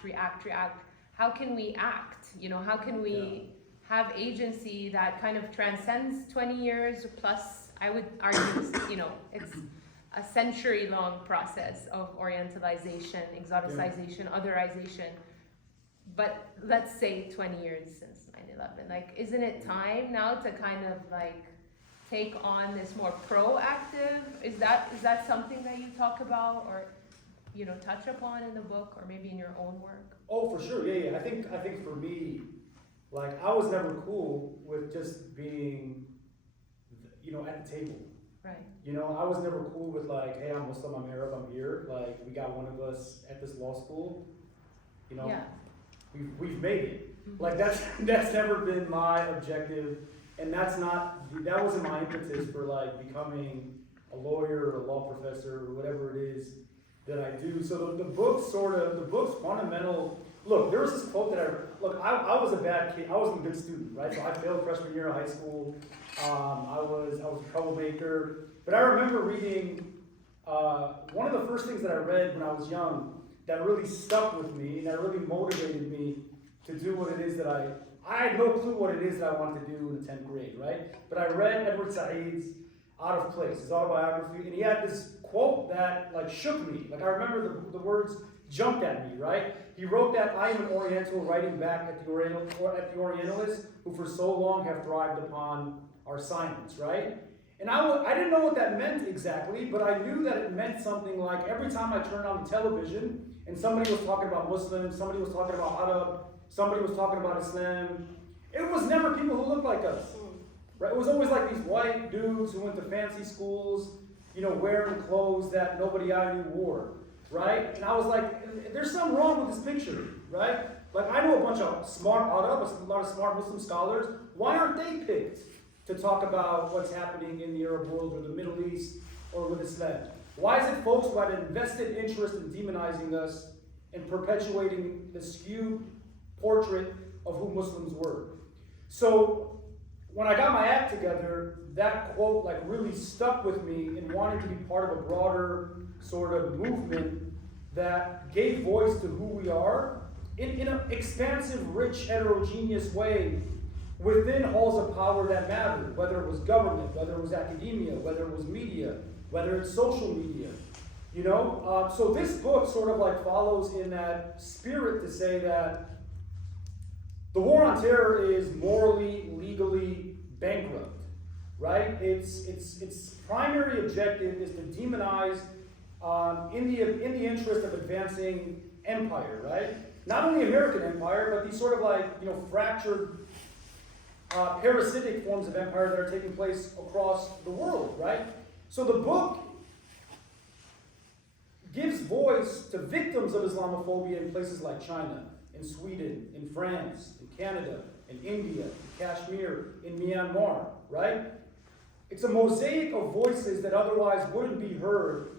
How can we act? How can we have agency that kind of transcends 20 years plus? I would argue, it's a century-long process of orientalization, exoticization, otherization. But let's say 20 years since 9/11. Isn't it time now to kind of take on this more proactive? Is that something that you talk about or, you know, touch upon in the book or maybe in your own work? Oh, for sure, yeah. I think for me, like, I was never cool with just being, you know, at the table. Right. You know, I was never cool with like, hey, I'm Muslim, I'm Arab, I'm here. Like, we got one of us at this law school. You know, Yeah. we've made it. Mhm. Like, that's never been my objective, and that wasn't my impetus for like becoming a lawyer or a law professor or whatever it is that I do. So the book's fundamental. Look, there was this quote that I was a bad kid. I wasn't a good student, right? So I failed freshman year of high school. I was a troublemaker. But I remember reading one of the first things that I read when I was young that really stuck with me and that really motivated me to do what it is that I had no clue what it is that I wanted to do in the 10th grade, right? But I read Edward Said's Out of Place, his autobiography, and he had this quote that like shook me. Like, I remember the words jumped at me, right? He wrote that I am an Oriental writing back at the Orientalists who for so long have thrived upon our silence, right? And I didn't know what that meant exactly, but I knew that it meant something like every time I turned on the television and somebody was talking about Muslims, somebody was talking about Arab, somebody was talking about Islam, it was never people who looked like us. Right? It was always like these white dudes who went to fancy schools, you know, wearing clothes that nobody I knew wore, right? And I was like, there's something wrong with this picture, right? Like, I know a bunch of smart Arab, a lot of smart Muslim scholars. Why aren't they picked to talk about what's happening in the Arab world or the Middle East or with Islam? Why is it folks who had an invested interest in demonizing us and perpetuating the skewed portrait of who Muslims were? So when I got my act together, that quote like really stuck with me and wanted to be part of a broader sort of movement that gave voice to who we are in an expansive, rich, heterogeneous way within halls of power that mattered, whether it was government, whether it was academia, whether it was media, whether it's social media, you know? So this book sort of like follows in that spirit to say that the war on terror is morally, legally bankrupt, right? Its primary objective is to demonize in the interest of advancing empire, right? Not only American empire, but these sort of like, you know, fractured, parasitic forms of empire that are taking place across the world, right? So the book gives voice to victims of Islamophobia in places like China, in Sweden, in France, in Canada, in India, in Kashmir, in Myanmar, right? It's a mosaic of voices that otherwise wouldn't be heard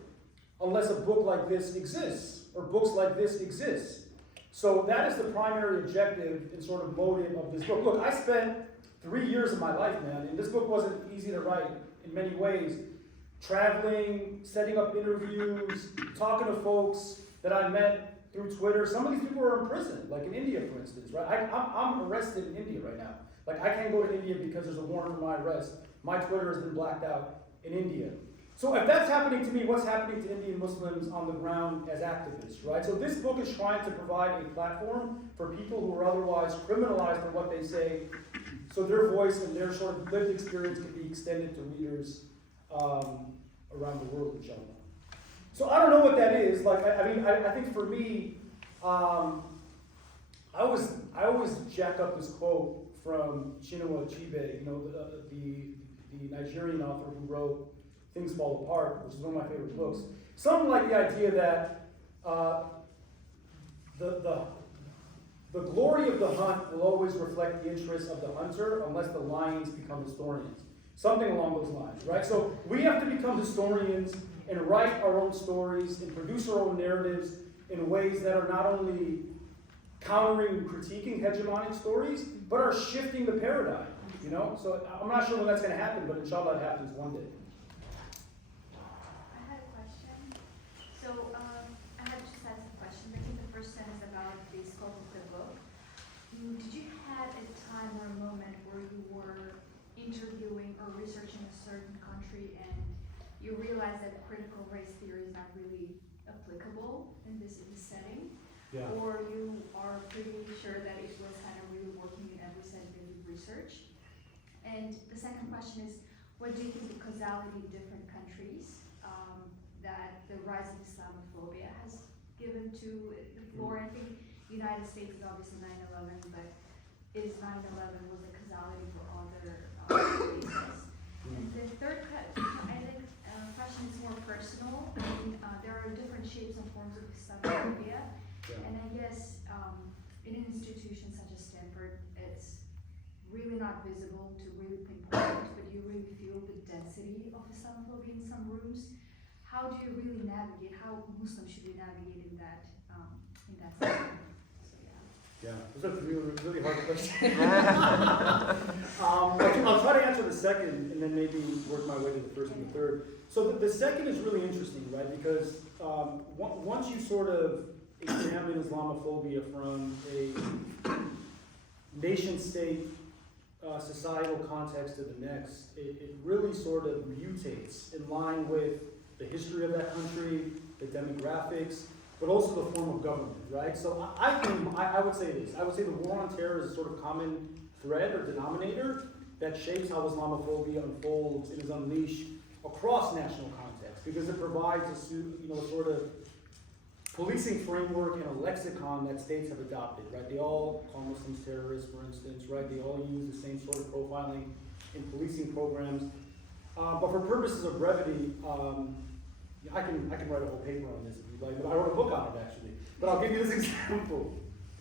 unless a book like this exists, or books like this exist. So that is the primary objective and sort of motive of this book. Look, I spent 3 years of my life, man, and this book wasn't easy to write in many ways. Traveling, setting up interviews, talking to folks that I met through Twitter. Some of these people are in prison, like in India, for instance, right? I'm arrested in India right now. Like, I can't go to India because there's a warrant for my arrest. My Twitter has been blacked out in India. So if that's happening to me, what's happening to Indian Muslims on the ground as activists, right? So this book is trying to provide a platform for people who are otherwise criminalized for what they say, so their voice and their sort of lived experience can be extended to readers around the world, inshallah. So I don't know what that is. Like, I think for me, I always jack up this quote from Chinua Achebe, you know, the Nigerian author who wrote Things Fall Apart, which is one of my favorite books. Something like the idea that the glory of the hunt will always reflect the interests of the hunter unless the lions become historians. Something along those lines, right? So we have to become historians and write our own stories and produce our own narratives in ways that are not only countering and critiquing hegemonic stories, but are shifting the paradigm, you know? So I'm not sure when that's going to happen, but inshallah it happens one day. I had a question. So I had just had some questions. I think the first sentence about the scope of the book. Did you have a time or a moment where you were interviewing or researching a certain country and you realized that critical race theory is not really applicable in this setting? Yeah. Or you are pretty sure that it was kind of really working in every setting that you research? And the second question is, what do you think the causality in different countries that the rise of Islamophobia has given to the floor? I think the United States is obviously 9/11, but is 9/11 was a causality for other reasons? And the third question is more personal. I mean, there are different shapes and forms of Islamophobia, and I guess in an institution such as Stanford, it's really not visible to really pinpoint it, but you really feel the density of Islamophobia in some rooms. How do you really navigate? How Muslims should be navigating that in that setting? So Yeah, those are really, really hard questions. I'll try to answer the second and then maybe work my way to the first and the third. So the second is really interesting, right? Because once you sort of examine Islamophobia from a nation-state societal context to the next, it really sort of mutates in line with the history of that country, the demographics, but also the form of government, right? So I would say this. I would say the war on terror is a sort of common thread or denominator that shapes how Islamophobia unfolds and is unleashed across national context, because it provides a sort of policing framework and a lexicon that states have adopted, right? They all call Muslims terrorists, for instance, right? They all use the same sort of profiling in policing programs. But for purposes of brevity, I can write a whole paper on this if you'd like, but I wrote a book on it actually. But I'll give you this example,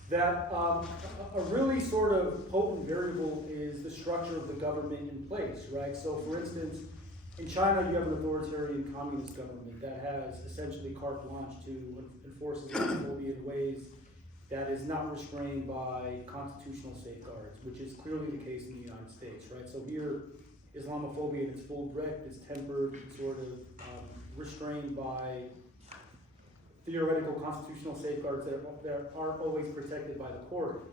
that a really sort of potent variable is the structure of the government in place, right? So for instance, in China you have an authoritarian communist government that has essentially carte blanche to enforce Islamophobia in ways that is not restrained by constitutional safeguards, which is clearly the case in the United States, right? So here, Islamophobia in its full breadth is tempered, sort of restrained by theoretical constitutional safeguards that aren't always protected by the court.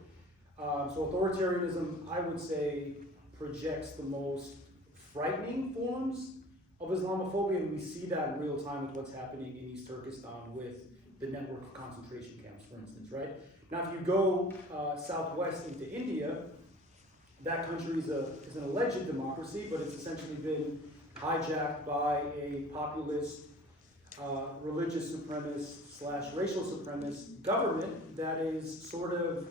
So authoritarianism, I would say, projects the most frightening forms of Islamophobia, and we see that in real time with what's happening in East Turkestan with the network of concentration camps, for instance, right? Now, if you go southwest into India, that country is an alleged democracy, but it's essentially been hijacked by a populist, religious supremacist / racial supremacist government that is sort of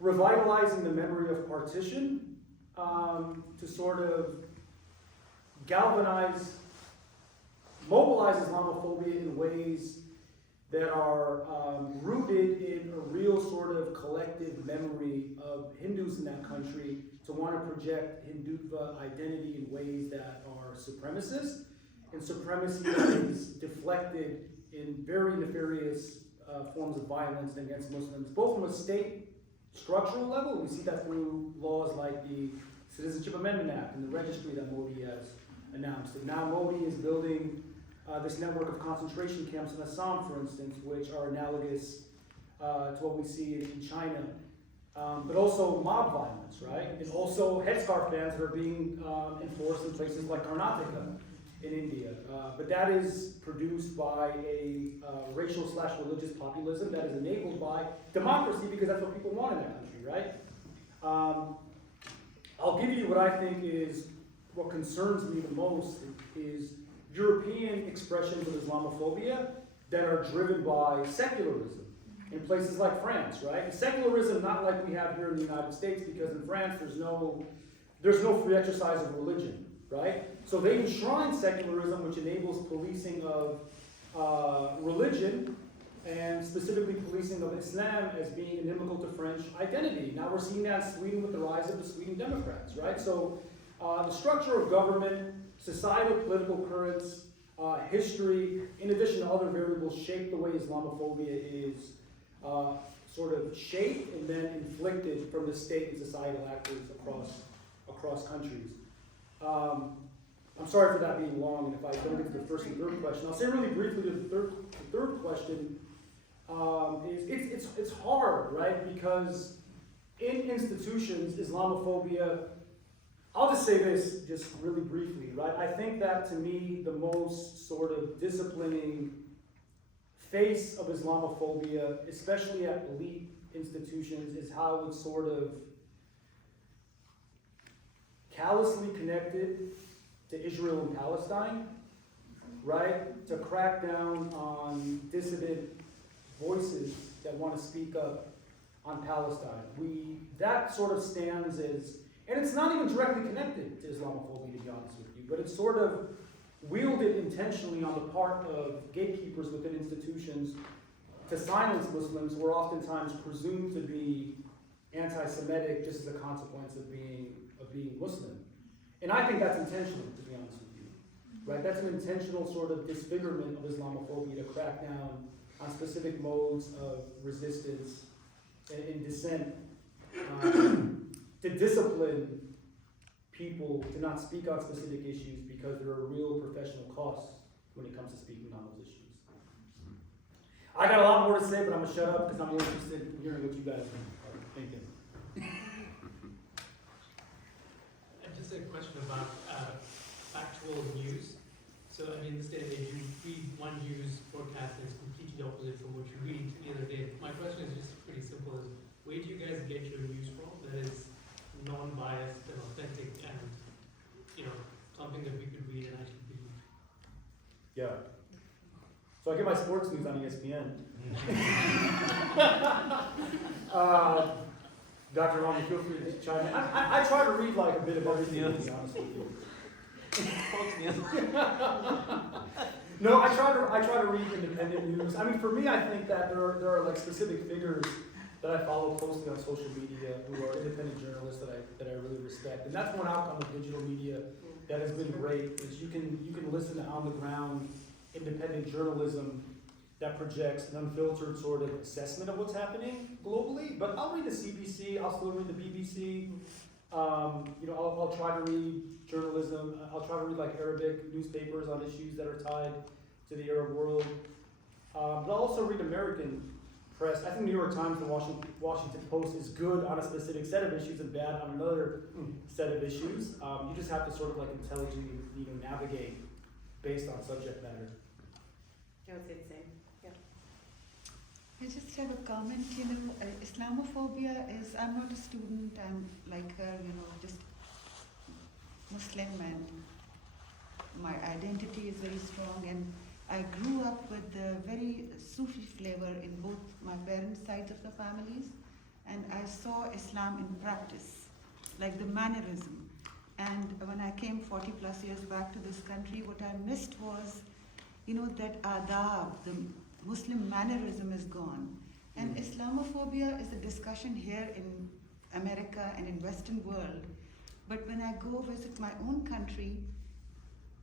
revitalizing the memory of partition to sort of mobilize Islamophobia in ways that are rooted in a real sort of collective memory of Hindus in that country to want to project Hindutva identity in ways that are supremacist, and supremacy is deflected in very nefarious forms of violence against Muslims, both from a state structural level. We see that through laws like the Citizenship Amendment Act and the registry that Modi has announced. And now Modi is building this network of concentration camps in Assam, for instance, which are analogous to what we see in China. But also mob violence, right? And also headscarf bans that are being enforced in places like Karnataka in India. But that is produced by a racial / religious populism that is enabled by democracy, because that's what people want in that country, right? I'll give you what I think is what concerns me the most is European expressions of Islamophobia that are driven by secularism in places like France, right? And secularism not like we have here in the United States, because in France there's no free exercise of religion, right? So they enshrine secularism, which enables policing of religion, and specifically policing of Islam as being inimical to French identity. Now we're seeing that in Sweden with the rise of the Sweden Democrats, right? So the structure of government, societal political currents, history, in addition to other variables, shape the way Islamophobia is sort of shaped and then inflicted from the state and societal actors across countries. I'm sorry for that being long, and if I don't get to the first and third question, I'll say really briefly to the third question. It's hard, right? Because in institutions, Islamophobia, I'll just say this just really briefly, right? I think that to me, the most sort of disciplining face of Islamophobia, especially at elite institutions, is how it's sort of callously connected to Israel and Palestine, right? To crack down on dissident voices that want to speak up on Palestine. That sort of stands as, and it's not even directly connected to Islamophobia, to be honest with you, but it's sort of wielded intentionally on the part of gatekeepers within institutions to silence Muslims who are oftentimes presumed to be anti-Semitic just as a consequence of being Muslim. And I think that's intentional, to be honest with you. Right? That's an intentional sort of disfigurement of Islamophobia to crack down on specific modes of resistance and dissent, to discipline people to not speak on specific issues because there are real professional costs when it comes to speaking on those issues. I got a lot more to say, but I'm going to shut up because I'm more interested in hearing what you guys are thinking. Just a question about factual news. So, I mean, in this day and age, you read one news broadcast and it's completely opposite from what you read the other day. My question is just pretty simple: is where do you guys get your news from that is non-biased and authentic and, you know, something that we could read and actually believe? Yeah. So I get my sports news on ESPN. Dr. Rania, feel free to chime in. I try to read like a bit of everything, to be honest with you. No, I try to read independent news. I mean, for me, I think that there are like specific figures that I follow closely on social media who are independent journalists that I really respect, and that's one outcome of digital media that has been great. Is you can listen to on the ground independent journalism that projects an unfiltered sort of assessment of what's happening globally. But I'll read the CBC. I'll still read the BBC. I'll try to read journalism. I'll try to read like Arabic newspapers on issues that are tied to the Arab world. But I'll also read American press. I think New York Times and Washington Post is good on a specific set of issues and bad on another set of issues. You just have to sort of like intelligently, navigate based on subject matter. I would say the same. Yeah. I just have a comment. Islamophobia is, I'm not a student, I'm like her, just Muslim, and my identity is very strong, and I grew up with the very Sufi flavor in both my parents' sides of the families, and I saw Islam in practice, like the mannerism. And when I came 40 plus years back to this country, what I missed was, that adab, the Muslim mannerism is gone. And Islamophobia is a discussion here in America and in Western world. But when I go visit my own country,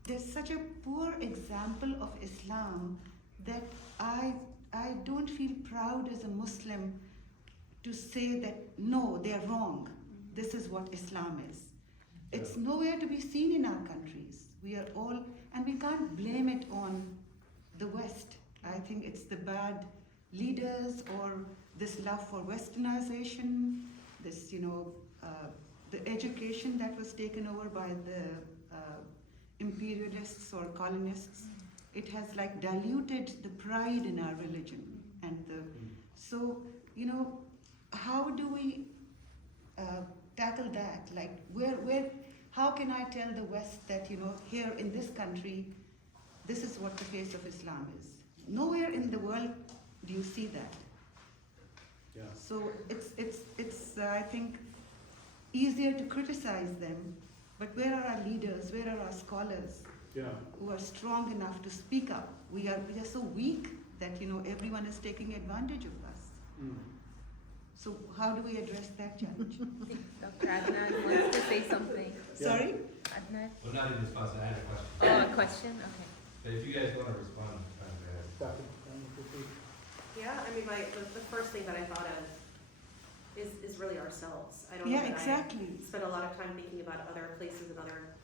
there's such a poor example of Islam that I don't feel proud as a Muslim to say that, no, they're wrong. This is what Islam is. It's nowhere to be seen in our countries. We are all, and we can't blame it on the West. I think it's the bad leaders or this love for westernization, this, the education that was taken over by the imperialists or colonists. It has like diluted the pride in our religion. And so, how do we tackle that? Like, how can I tell the West that, here in this country, this is what the face of Islam is? Nowhere in the world do you see that. Yeah. So it's I think, easier to criticize them, but where are our leaders? Where are our scholars who are strong enough to speak up? We are so weak that, everyone is taking advantage of us. So how do we address that challenge? Dr. Adnan wants to say something. Sorry? Adnan? Well, not in response, I had a question. Oh, a question? Okay. But if you guys want to respond, go ahead. Yeah, I mean, the first thing that I thought of is really ourselves. I don't know Yeah, that exactly. I spend a lot of time thinking about other places and other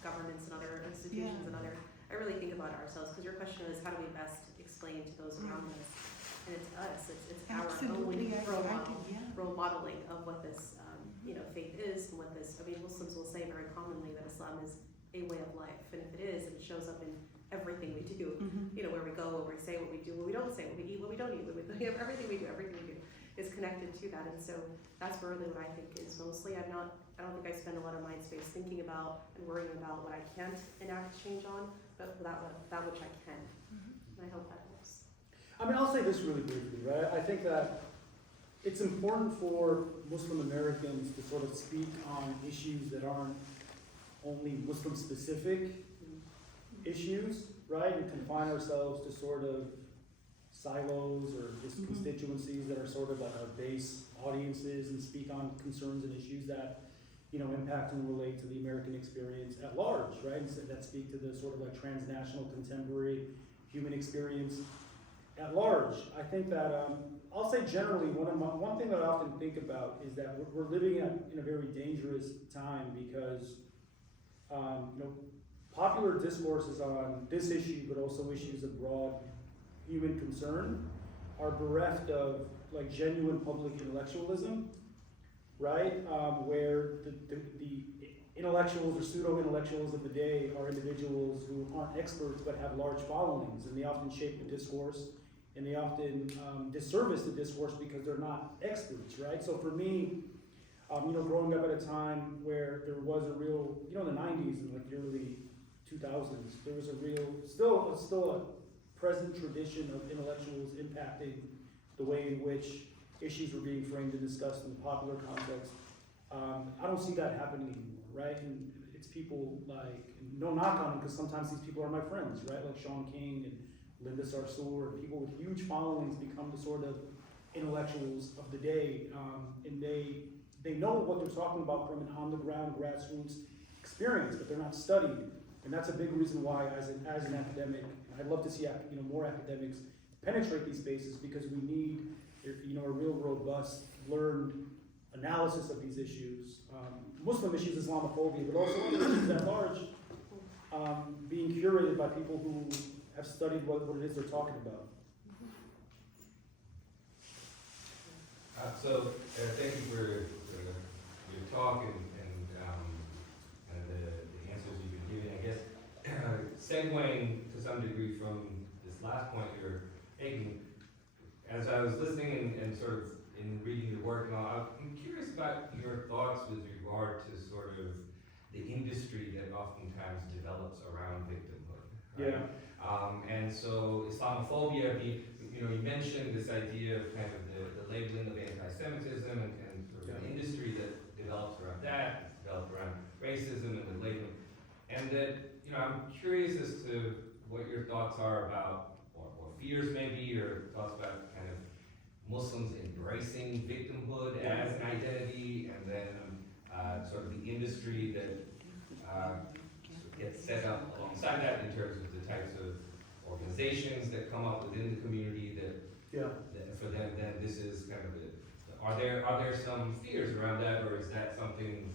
governments and other institutions and I really think about ourselves, because your question is, how do we best explain to those around us? And it's us, it's our Absolutely, own role modeling of what this faith is, and what this, Muslims will say very commonly that Islam is a way of life, and if it is, it shows up in everything we do, where we go, where we say what we do, what we don't say, what we eat, what we don't eat, everything we do. is connected to that. And so that's really what I think is mostly. I don't think I spend a lot of mind space thinking about and worrying about what I can't enact change on, but that which I can. And I hope that helps. I mean, I'll say this really briefly, right? I think that it's important for Muslim Americans to sort of speak on issues that aren't only Muslim specific issues, right? And confine ourselves to sort of silos or just constituencies that are sort of like our base audiences, and speak on concerns and issues that, you know, impact and relate to the American experience at large, right? And so that speak to the sort of like transnational contemporary human experience at large. I think that I'll say generally one thing that I often think about is that we're living in a very dangerous time because you know, popular discourses on this issue, but also issues of broad human concern, are bereft of like genuine public intellectualism, right? Where the intellectuals or pseudo-intellectuals of the day are individuals who aren't experts but have large followings, and they often shape the discourse, and they often disservice the discourse because they're not experts, right? So for me, you know, growing up at a time where there was a real, you know, in the 90s and like the early 2000s, there was a real, still a present tradition of intellectuals impacting the way in which issues were being framed and discussed in the popular context. I don't see that happening anymore, right? And it's people like, no knock on them, because sometimes these people are my friends, right? Like Sean King and Linda Sarsour, and people with huge followings become the sort of intellectuals of the day, and they know what they're talking about from an on-the-ground grassroots experience, but they're not studied. And that's a big reason why, as an academic, I'd love to see more academics penetrate these spaces, because we need a real robust, learned analysis of these issues, Muslim issues, Islamophobia, but also other issues at large, being curated by people who have studied what it is they're talking about. Thank you for your talk and the answers you've been giving. I guess segueing to some degree from this last point you're making, as I was listening and sort of in reading your work and all, I'm curious about your thoughts with regard to sort of the industry that oftentimes develops around victimhood. Right? Yeah. And so Islamophobia, you mentioned this idea of kind of the labeling of anti-Semitism and sort of an industry that develops around that, developed around racism and the labeling. And that, I'm curious as to what your thoughts are about, or fears maybe, or thoughts about kind of Muslims embracing victimhood as an identity, and then sort of the industry that gets set up alongside that in terms of the types of organizations that come up within the community that for them then this is kind of are there some fears around that, or is that something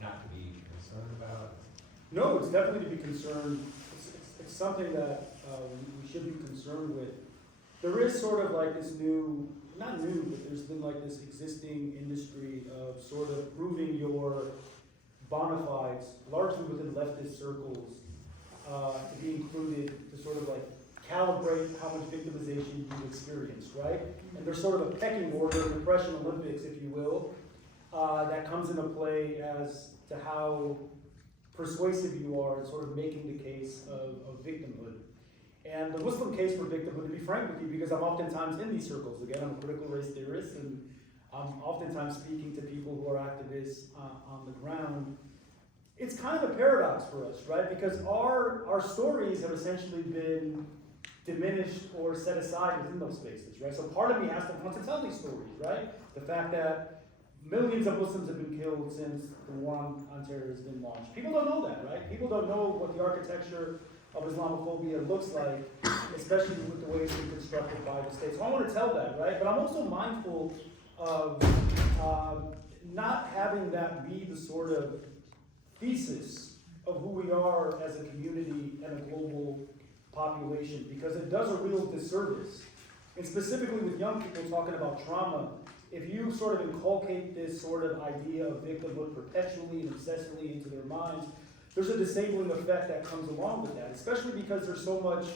not to be concerned about? No, it's definitely to be concerned. It's something that we should be concerned with. There is sort of like this not new, but there's been like this existing industry of sort of proving your bona fides, largely within leftist circles, to be included, to sort of like calibrate how much victimization you've experienced, right? And there's sort of a pecking order, the Depression Olympics, if you will, that comes into play as to how persuasive you are in sort of making the case of victimhood. And the Muslim case for victimhood, to be frank with you, because I'm oftentimes in these circles, again, I'm a critical race theorist, and I'm oftentimes speaking to people who are activists on the ground. It's kind of a paradox for us, right? Because our stories have essentially been diminished or set aside within those spaces, right? So part of me wants to tell these stories, right? The fact that millions of Muslims have been killed since the war on terror has been launched. People don't know that, right? People don't know what the architecture of Islamophobia looks like, especially with the way it's been constructed by the state. So I want to tell that, right? But I'm also mindful of not having that be the sort of thesis of who we are as a community and a global population, because it does a real disservice. And specifically with young people talking about trauma, if you sort of inculcate this sort of idea of victimhood perpetually and obsessively into their minds, there's a disabling effect that comes along with that, especially because there's so much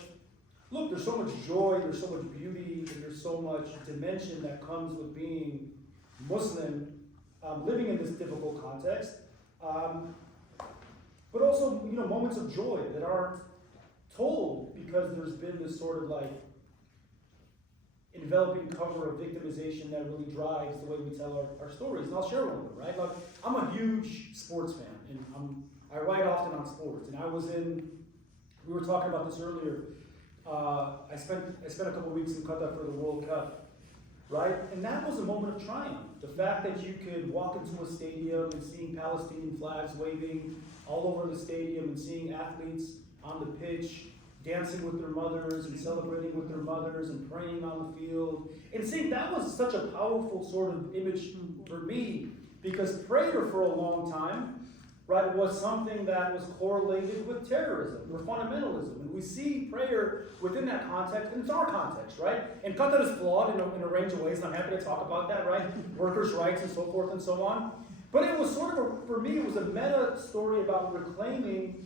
look, there's so much joy, there's so much beauty, and there's so much dimension that comes with being Muslim, living in this difficult context. But also, moments of joy that aren't told because there's been this sort of like enveloping cover of victimization that really drives the way we tell our stories. And I'll share one of them, right? Like, I'm a huge sports fan, and I write often on sports. And we were talking about this earlier. I spent a couple of weeks in Qatar for the World Cup, right? And that was a moment of triumph. The fact that you could walk into a stadium and seeing Palestinian flags waving all over the stadium and seeing athletes on the pitch dancing with their mothers and celebrating with their mothers and praying on the field. And seeing that was such a powerful sort of image for me, because prayer for a long time, right, was something that was correlated with terrorism or fundamentalism. And we see prayer within that context, and it's our context, right? And Qatar is flawed in a range of ways, and I'm happy to talk about that, right? Workers' rights and so forth and so on. But it was sort of, for me, it was a meta story about reclaiming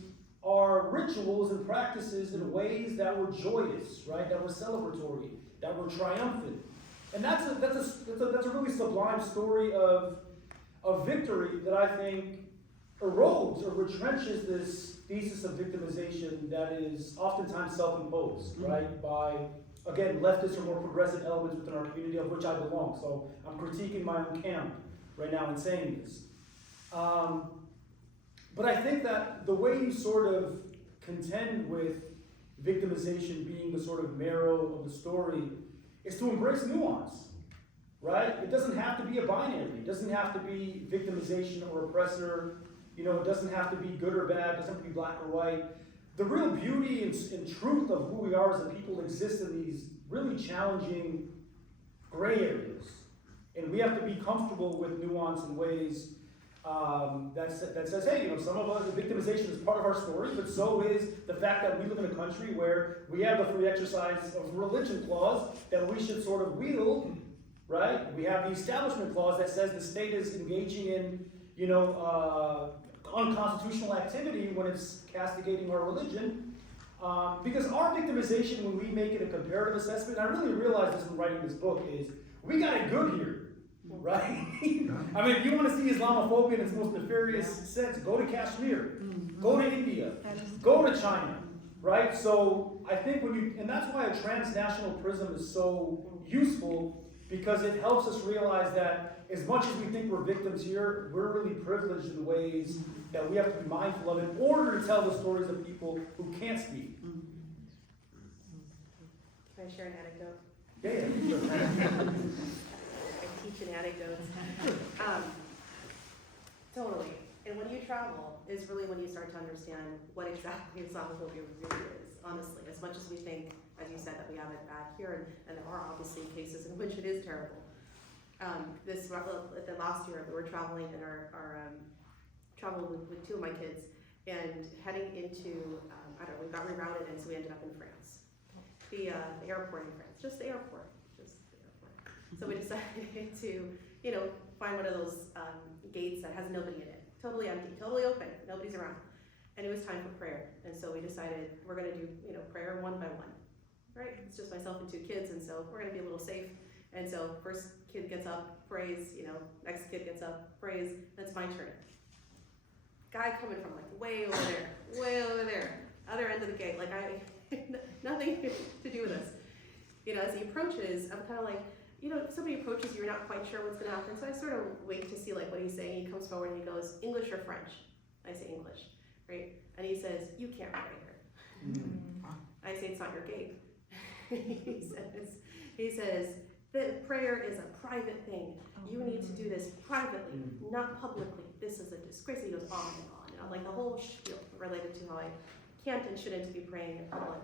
our rituals and practices in ways that were joyous, right? That were celebratory, that were triumphant. And that's a really sublime story of victory that I think erodes or retrenches this thesis of victimization that is oftentimes self-imposed, right? By, again, leftist or more progressive elements within our community, of which I belong. So I'm critiquing my own camp right now in saying this. But I think that the way you sort of contend with victimization being the sort of marrow of the story is to embrace nuance, right? It doesn't have to be a binary. It doesn't have to be victimization or oppressor. It doesn't have to be good or bad. It doesn't have to be black or white. The real beauty and truth of who we are as a people exists in these really challenging gray areas. And we have to be comfortable with nuance in ways that says, hey, some of us, victimization is part of our story, but so is the fact that we live in a country where we have the free exercise of religion clause that we should sort of wield, right? We have the establishment clause that says the state is engaging in, unconstitutional activity when it's castigating our religion. Because our victimization, when we make it a comparative assessment, and I really realized this when writing this book, is we got it good here. Right? I mean, if you want to see Islamophobia in its most nefarious sense, go to Kashmir, go to India, go to China, right? So I think and that's why a transnational prism is so useful, because it helps us realize that as much as we think we're victims here, we're really privileged in ways that we have to be mindful of in order to tell the stories of people who can't speak. Can I share an anecdote? Yeah. Teaching anecdotes. Totally. And when you travel is really when you start to understand what exactly Islamophobia really is, honestly. As much as we think, as you said, that we have it bad here, and there are obviously cases in which it is terrible. The last year we were traveling in our travel with two of my kids, and heading into, we got rerouted, and so we ended up in France. The airport in France, just the airport. So we decided to, find one of those gates that has nobody in it. Totally empty, totally open, nobody's around. And it was time for prayer. And so we decided we're gonna do, prayer one by one, right? It's just myself and two kids, and so we're gonna be a little safe. And so first kid gets up, prays, next kid gets up, prays, that's my turn. Guy coming from like way over there, other end of the gate, like nothing to do with us. As he approaches, I'm kind of like, if somebody approaches you, you're not quite sure what's going to happen. So I sort of wait to see like what he's saying. He comes forward and he goes, English or French? I say English, right? And he says, you can't pray here. I say, it's not your gate. he says, the prayer is a private thing. You need to do this privately, not publicly. This is a disgrace. He goes on and on. And I'm like the whole spiel related to how I can't and shouldn't be praying in public.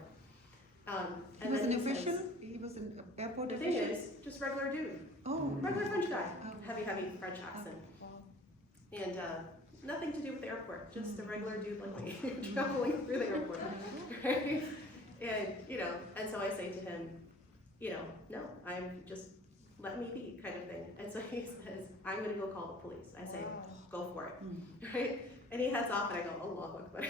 He was an official? He was an airport official? The thing is, just regular dude. Oh. Regular French guy. Oh. Heavy French accent. Oh. And nothing to do with the airport. Just a regular dude like me, traveling through the airport. Right? And, and so I say to him, no, I'm just, let me be, kind of thing. And so he says, I'm going to go call the police. I say, go for it. Right? And he heads off, and I go, Allahu Akbar.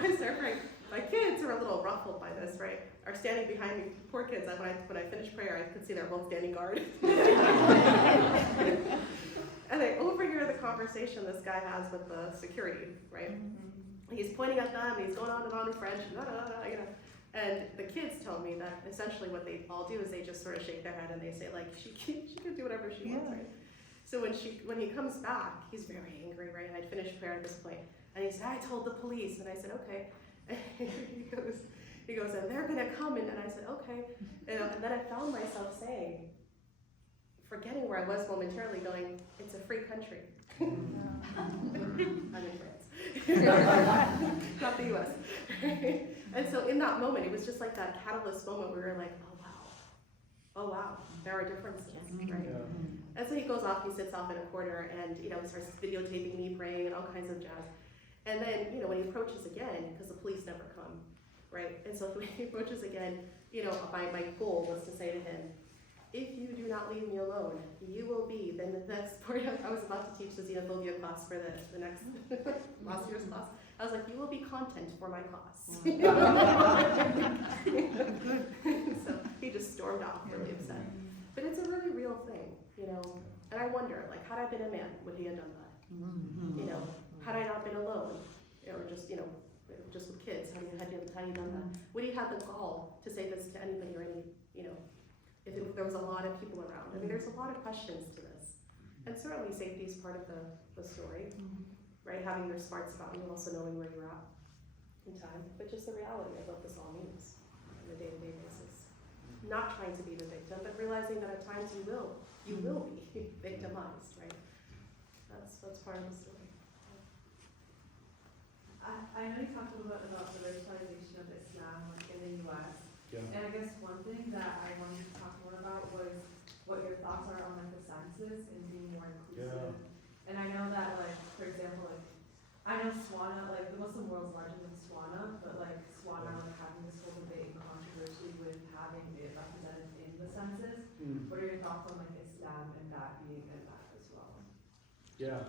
I start praying. my kids are a little ruffled by this, right? Are standing behind me, poor kids. When I finished prayer, I could see they're both standing guard. And I overhear the conversation this guy has with the security, right? He's pointing at them, he's going on and on in French, you know. And the kids tell me that essentially what they all do is they just sort of shake their head and they say, like, she can do whatever she wants, right? So when he comes back, he's very angry, right? And I'd finished prayer at this point, and he said, I told the police, and I said, okay. And he goes, and they're gonna come, and I said, okay. And then I found myself saying, forgetting where I was momentarily, going, it's a free country. I'm in France, not the U.S. And so in that moment, it was just like that catalyst moment where we were like, oh wow, there are differences, right? Yeah. And so he goes off, he sits off in a corner, and starts videotaping me praying and all kinds of jazz. And then when he approaches again, because the police never come, right? And so when he approaches again, my goal was to say to him, if you do not leave me alone, you will be, then the next part, I was about to teach the Xenophobia class for the next, last year's class. I was like, you will be content for my class. So he just stormed off, really upset. But it's a really real thing, and I wonder, like, had I been a man, would he have done that? Had I not been alone, or just, just with kids, had he done that? Would he have the gall to say this to anybody or any, if there was a lot of people around? I mean, there's a lot of questions to this. And certainly safety is part of the story, right? Having your smarts about you, also knowing where you're at in time, but just the reality of what this all means on a day-to-day basis. Not trying to be the victim, but realizing that at times you will be victimized, right? That's part of the story. I know you talked a little bit about the racialization of Islam in the U.S. Yeah. And I guess one thing that I wanted to talk more about was what your thoughts are on the census and being more inclusive. Yeah. And I know that, for example, I know Swana, the Muslim world's larger than Swana, but Swana, having this whole debate and controversy with having it represented in the census. What are your thoughts on Islam and that being in that as well? Yeah.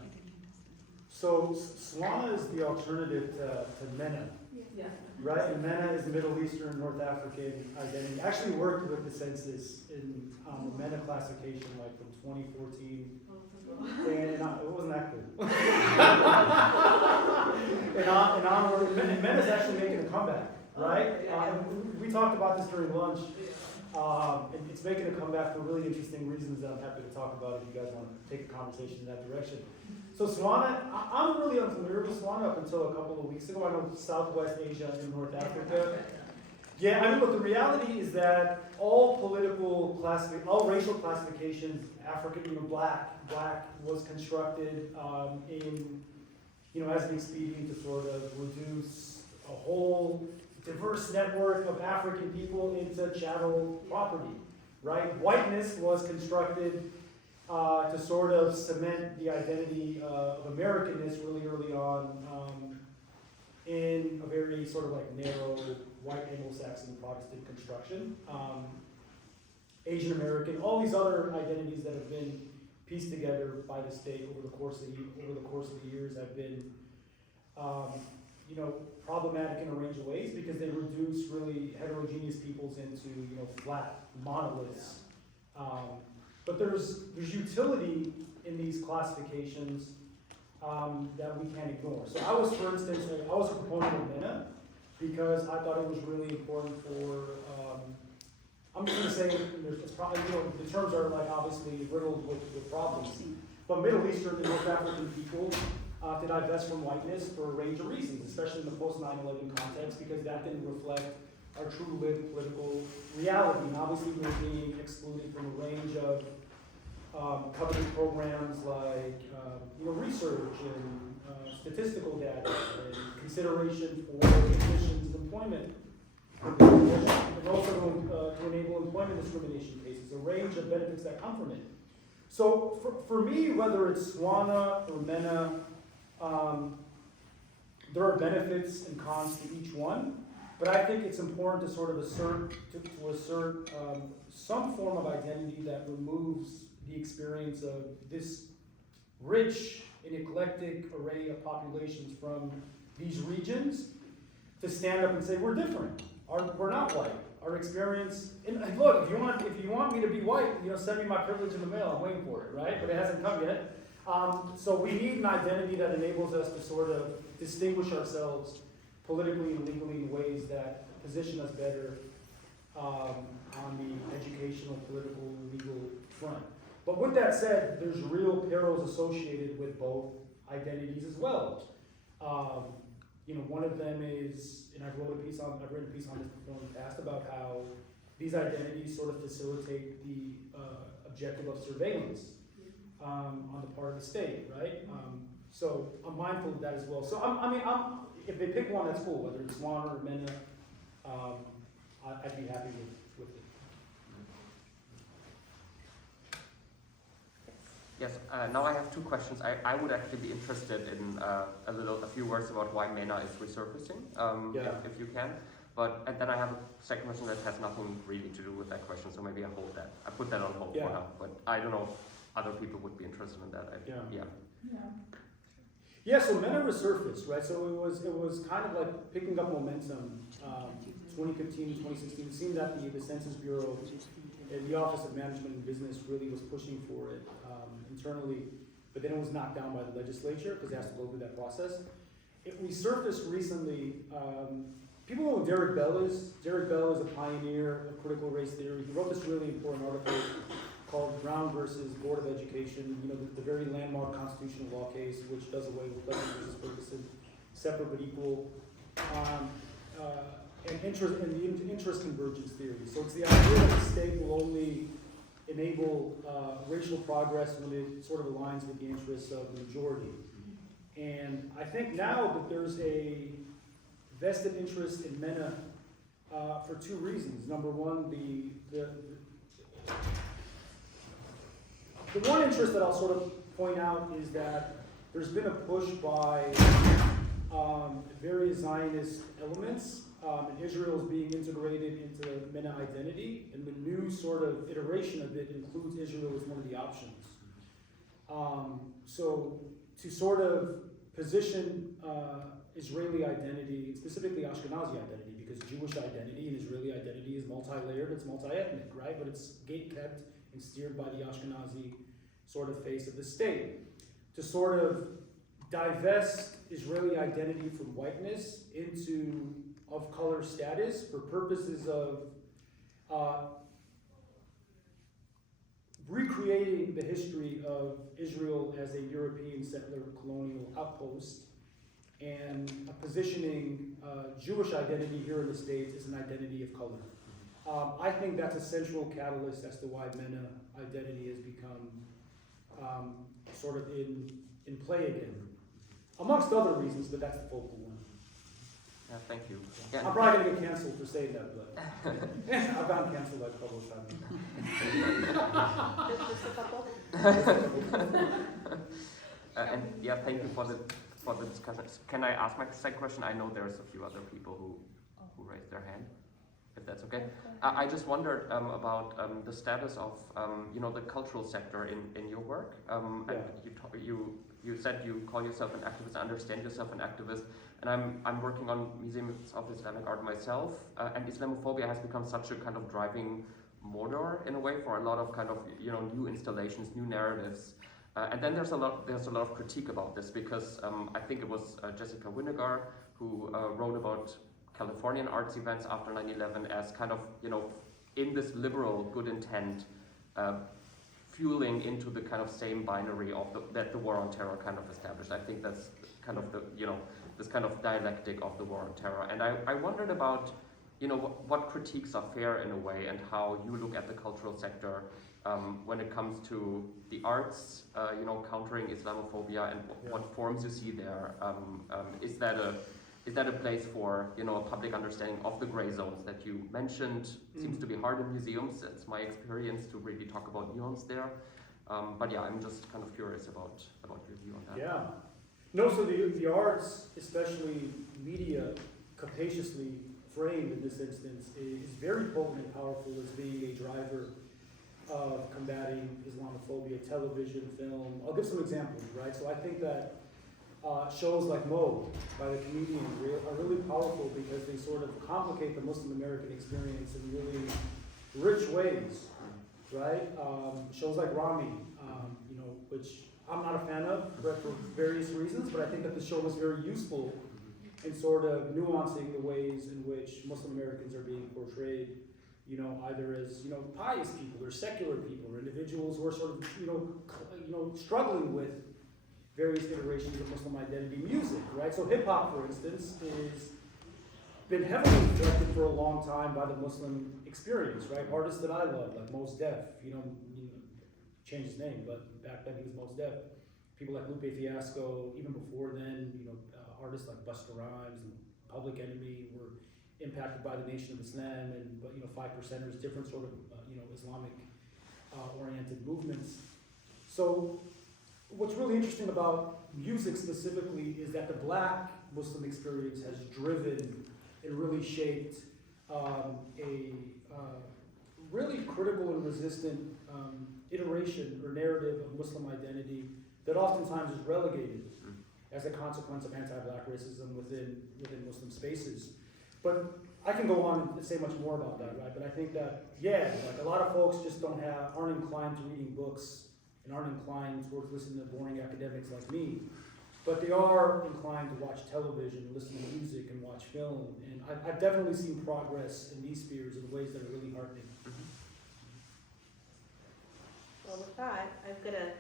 So Swana is the alternative to MENA. Yeah. Right, and MENA is the Middle Eastern, North African identity. I actually worked with the census in the MENA classification from 2014. And it wasn't that good. and MENA is actually making a comeback, right? We talked about this during lunch. And it's making a comeback for really interesting reasons that I'm happy to talk about if you guys want to take a conversation in that direction. So Swana, I'm really unfamiliar with Swana up until a couple of weeks ago. I know Southwest Asia and North Africa. Yeah, I mean, look, the reality is that all racial classifications, African, black was constructed as an expedient to sort of reduce a whole diverse network of African people into chattel property, right? Whiteness was constructed to sort of cement the identity of Americanness really early on in a very sort of narrow white Anglo-Saxon Protestant construction. Asian American, all these other identities that have been pieced together by the state over the course of the years have been problematic in a range of ways because they reduce really heterogeneous peoples into flat monoliths. But there's utility in these classifications that we can't ignore. So I was, for instance, I was a proponent of MENA because I thought it was really important for, I'm just going to say, it's probably, the terms are obviously riddled with problems, but Middle Eastern and North African people to divest from whiteness for a range of reasons, especially in the post 9/11 context, because that didn't reflect our true lived political reality. And obviously we were being excluded from a range of coveted programs like research and statistical data and consideration for admissions and employment, and also to enable employment discrimination cases, a range of benefits that come from it. So for me, whether it's Swana or MENA, there are benefits and cons to each one. But I think it's important to sort of assert some form of identity that removes the experience of this rich and eclectic array of populations from these regions to stand up and say, we're different, we're not white. Our experience, and look, if you want me to be white, send me my privilege in the mail, I'm waiting for it, right? But it hasn't come yet. So we need an identity that enables us to sort of distinguish ourselves politically and legally in ways that position us better on the educational, political, legal front. But with that said, there's real perils associated with both identities as well. One of them is, and I've written a piece on this before in the past about how these identities sort of facilitate the objective of surveillance on the part of the state, right? So I'm mindful of that as well. So if they pick one, that's cool, whether it's Swan or Mena, I'd be happy with it. Yes, now I have two questions. I would actually be interested in a few words about why MENA is resurfacing, if you can. And then I have a second question that has nothing really to do with that question, so maybe I put that on hold for now. But I don't know if other people would be interested in that. So MENA resurfaced, right? So it was kind of like picking up momentum. 2015, 2016, it seemed that the Census Bureau and the Office of Management and Business really was pushing for it internally, but then it was knocked down by the legislature because it has to go through that process. It resurfaced recently. People know who Derek Bell is. Derek Bell is a pioneer of critical race theory. He wrote this really important article called Brown versus Board of Education, the very landmark constitutional law case which does away with Pleasant versus Ferguson, separate but equal, and the interest convergence theory. So it's the idea that the state will only enable racial progress when it sort of aligns with the interests of the majority. And I think now that there's a vested interest in MENA for two reasons. Number one, the one interest that I'll sort of point out is that there's been a push by various Zionist elements, and Israel is being integrated into the MENA identity, and the new sort of iteration of it includes Israel as one of the options. So to sort of position Israeli identity, specifically Ashkenazi identity, because Jewish identity and Israeli identity is multi-layered, it's multi-ethnic, right? But it's gate-kept and steered by the Ashkenazi sort of face of the state. To sort of divest Israeli identity from whiteness into of color status for purposes of recreating the history of Israel as a European settler colonial outpost and positioning Jewish identity here in the States as an identity of color. I think that's a central catalyst as to why MENA identity has become sort of in play again. Amongst other reasons, but that's the focal one. Yeah, thank you. I'm probably going to get canceled for saying that, but I've gotten canceled like a couple of times. And thank you for the discussion. Can I ask my second question? I know there's a few other people who raised their hand, if that's okay. I just wondered about the status of the cultural sector in your work. And you said you call yourself an activist, understand yourself an activist, and I'm working on museums of Islamic art myself, and Islamophobia has become such a kind of driving motor in a way for a lot of kind of new installations, new narratives, and then there's a lot of critique about this because I think it was Jessica Winegar who wrote about Californian arts events after 9/11 as kind of in this liberal good intent. Fueling into the kind of same binary of that the war on terror kind of established. I think that's kind of the this kind of dialectic of the war on terror. And I wondered about what critiques are fair in a way, and how you look at the cultural sector when it comes to the arts, countering Islamophobia, and what forms you see there. Is that a place for a public understanding of the gray zones that you mentioned? Seems to be hard in museums. It's my experience to really talk about nuance there. But yeah, I'm just kind of curious about your view on that. Yeah. No, so the arts, especially media, capaciously framed in this instance, is very potent and powerful as being a driver of combating Islamophobia, television, film. I'll give some examples, right? So I think that shows like Mo by the comedian are really powerful because they sort of complicate the Muslim American experience in really rich ways, right? Shows like Rami, which I'm not a fan of for various reasons, but I think that the show was very useful in sort of nuancing the ways in which Muslim Americans are being portrayed, either as, pious people or secular people or individuals who are sort of, struggling with various iterations of Muslim identity music, right? So hip hop, for instance, is been heavily inflected for a long time by the Muslim experience, right? Artists that I love, like Mos Def, changed his name, but back then he was Mos Def. People like Lupe Fiasco, even before then, artists like Busta Rhymes and Public Enemy were impacted by the Nation of Islam and, Five Percenters, different sort of, Islamic oriented movements. So what's really interesting about music specifically is that the Black Muslim experience has driven and really shaped a really critical and resistant iteration or narrative of Muslim identity that oftentimes is relegated as a consequence of anti-Black racism within Muslim spaces. But I can go on and say much more about that, right? But I think that, a lot of folks just aren't inclined to reading books and aren't inclined towards listening to boring academics like me. But they are inclined to watch television, listen to music, and watch film. And I've definitely seen progress in these spheres in ways that are really heartening. Well, with that, I'm gonna,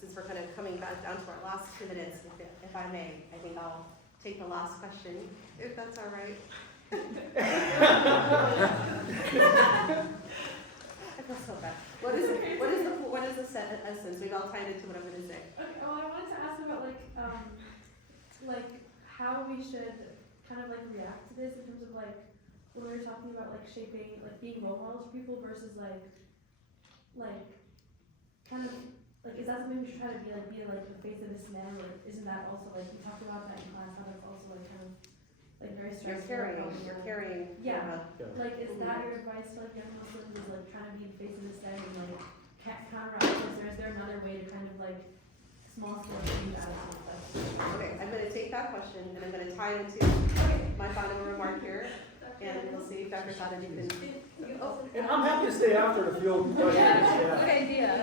since we're kind of coming back down to our last 2 minutes, if I may, I think I'll take the last question, if that's all right. I feel so bad. What is the essence? We've all tied into what I'm going to say. Okay. Well, I wanted to ask about how we should kind of react to this in terms of when we were talking about shaping, being role models for people versus is that something we should try to be the face of Islam, or isn't that also we talked about that in class, how that's also very stressful. You're carrying. Yeah. Is that your advice to young Muslims, is trying to be the face of Islam and counteract this, or is there another way to kind of small scale change attitude? Okay, I'm going to take that question and I'm going to tie it into my final remark here, and we'll see if Dr. Khaled can. And I'm happy to stay after to field questions. Yeah, good idea.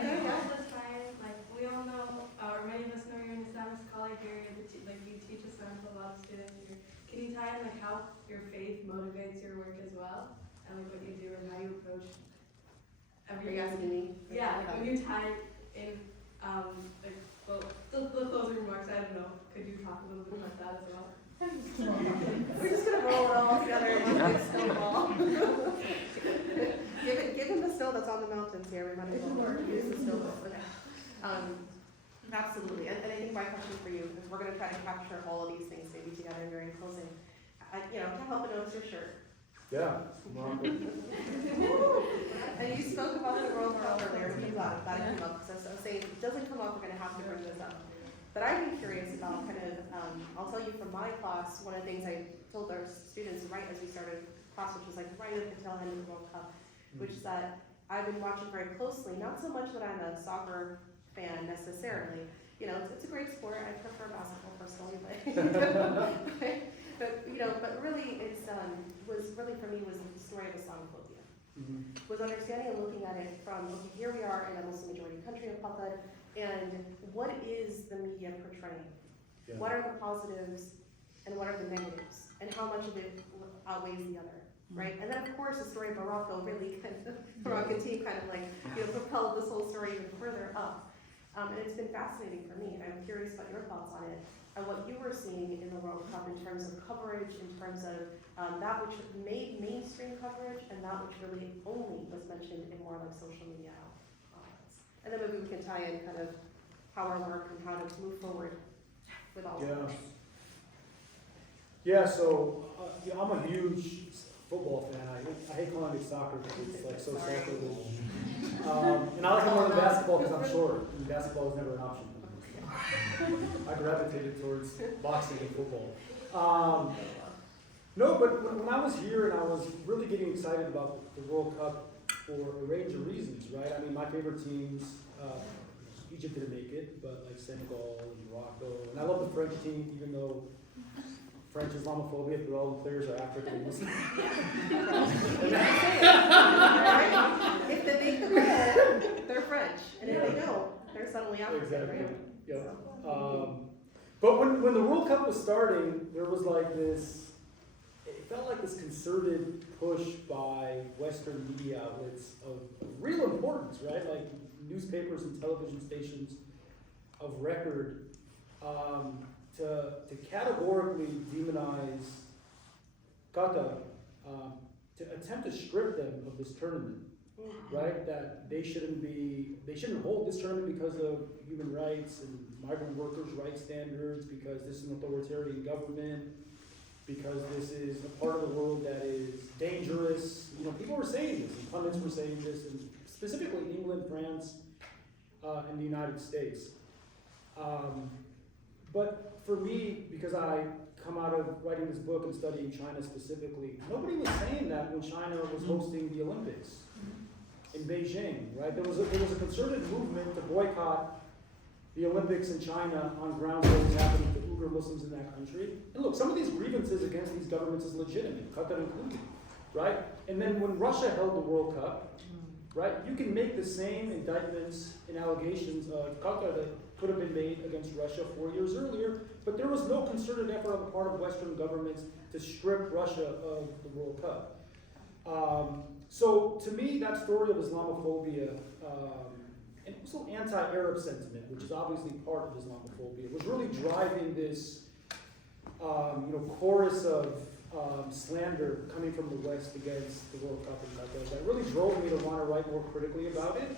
We all know, or many of us know you're an Islamist scholar here, you teach Islam to a lot of students here. Can you tie in how your faith motivates your work as well, and what you do and how you approach everything? Are you asking me? Yeah, when you tie in the closing remarks, I don't know, could you talk a little bit about that as well? We're just gonna roll it all together and do a snowball. give him the snow that's on the mountains here. We might as well use the snowball. Okay. Absolutely, and I think my question for you is we're going to try to capture all of these things maybe together in your closing. To help it notice your shirt. Yeah. And you spoke about the World Cup earlier. I'm glad it came up. Because I was saying, if it doesn't come up, we're going to have to bring this up. But I've been curious about I'll tell you from my class, one of the things I told our students right as we started class, which was right at the tail end of the World Cup, which is that I've been watching very closely, not so much that I'm a soccer fan necessarily. It's a great sport. I prefer basketball personally, but really, was really for me was the story of Islamophobia. Was understanding and looking at it from here we are in a Muslim majority country of Qatar, and what is the media portraying? Yeah. What are the positives and what are the negatives, and how much of it outweighs the other? Right, and then of course the story of Morocco really Moroccan team propelled this whole story even further up. And it's been fascinating for me, and I'm curious about your thoughts on it, and what you were seeing in the World Cup in terms of coverage, in terms of that which made mainstream coverage, and that which really only was mentioned in more social media outlets. And then maybe we can tie in kind of how our work and how to move forward with all of this. Yeah, so I'm a huge football fan. I hate calling it soccer because it's so sacrilege. And I like it more than basketball because I'm short, and basketball was never an option. I gravitated towards boxing and football. No, but when I was here and I was really getting excited about the World Cup for a range of reasons, right? I mean, my favorite teams, Egypt didn't make it, but like Senegal and Morocco. And I love the French team, even though French Islamophobia, but all the players are African Muslim. If they make the goal, they're French, and if they don't, they're suddenly African, Exactly. right? Yep. So, But when the World Cup was starting, there was like this, it felt like this concerted push by Western media outlets of real importance, right? Like newspapers and television stations of record, to categorically demonize Qatar, to attempt to strip them of this tournament, right? That they shouldn't hold this tournament because of human rights and migrant workers' rights standards, because this is an authoritarian government, because this is a part of the world that is dangerous. You know, people were saying this, and pundits were saying this, and specifically England, France, and the United States. But for me, because I come out of writing this book and studying China specifically, nobody was saying that when China was hosting the Olympics in Beijing, right? There was a concerted movement to boycott the Olympics in China on grounds of what was happening to Uyghur Muslims in that country. And look, some of these grievances against these governments is legitimate, Qatar included, right? And then when Russia held the World Cup, right, you can make the same indictments and allegations of Qatar that could have been made against Russia 4 years earlier, but there was no concerted effort on the part of Western governments to strip Russia of the World Cup. So to me, that story of Islamophobia, and also anti-Arab sentiment, which is obviously part of Islamophobia, was really driving this chorus of slander coming from the West against the World Cup in Qatar. That really drove me to want to write more critically about it,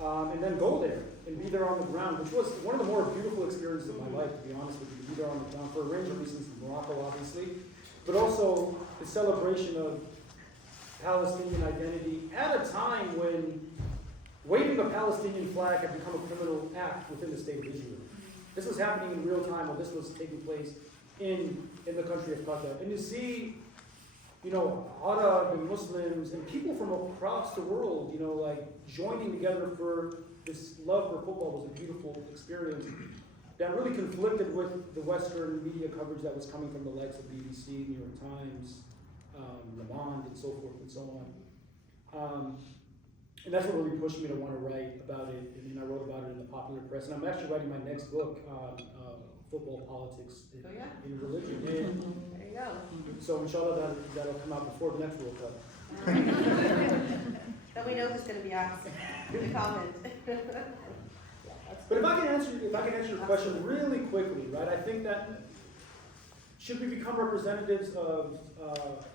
and then go there and be there on the ground, which was one of the more beautiful experiences of my life, to be honest with you, to be there on the ground for a range of reasons, in Morocco obviously, but also the celebration of Palestinian identity at a time when waving a Palestinian flag had become a criminal act within the state of Israel. This was happening in real time while this was taking place in the country of Qatar. And to see, Arab and Muslims and people from across the world, like joining together for this love for football was a beautiful experience that really conflicted with the Western media coverage that was coming from the likes of BBC, New York Times, Le Monde, and so forth and so on. And that's what really pushed me to want to write about it. And then I wrote about it in the popular press. And I'm actually writing my next book on football, politics, in religion. And there you go. so inshallah that'll come out before the next World Cup. Then we know who's going to be asked in the comment. But if I can answer your question really quickly, right? I think that should we become representatives of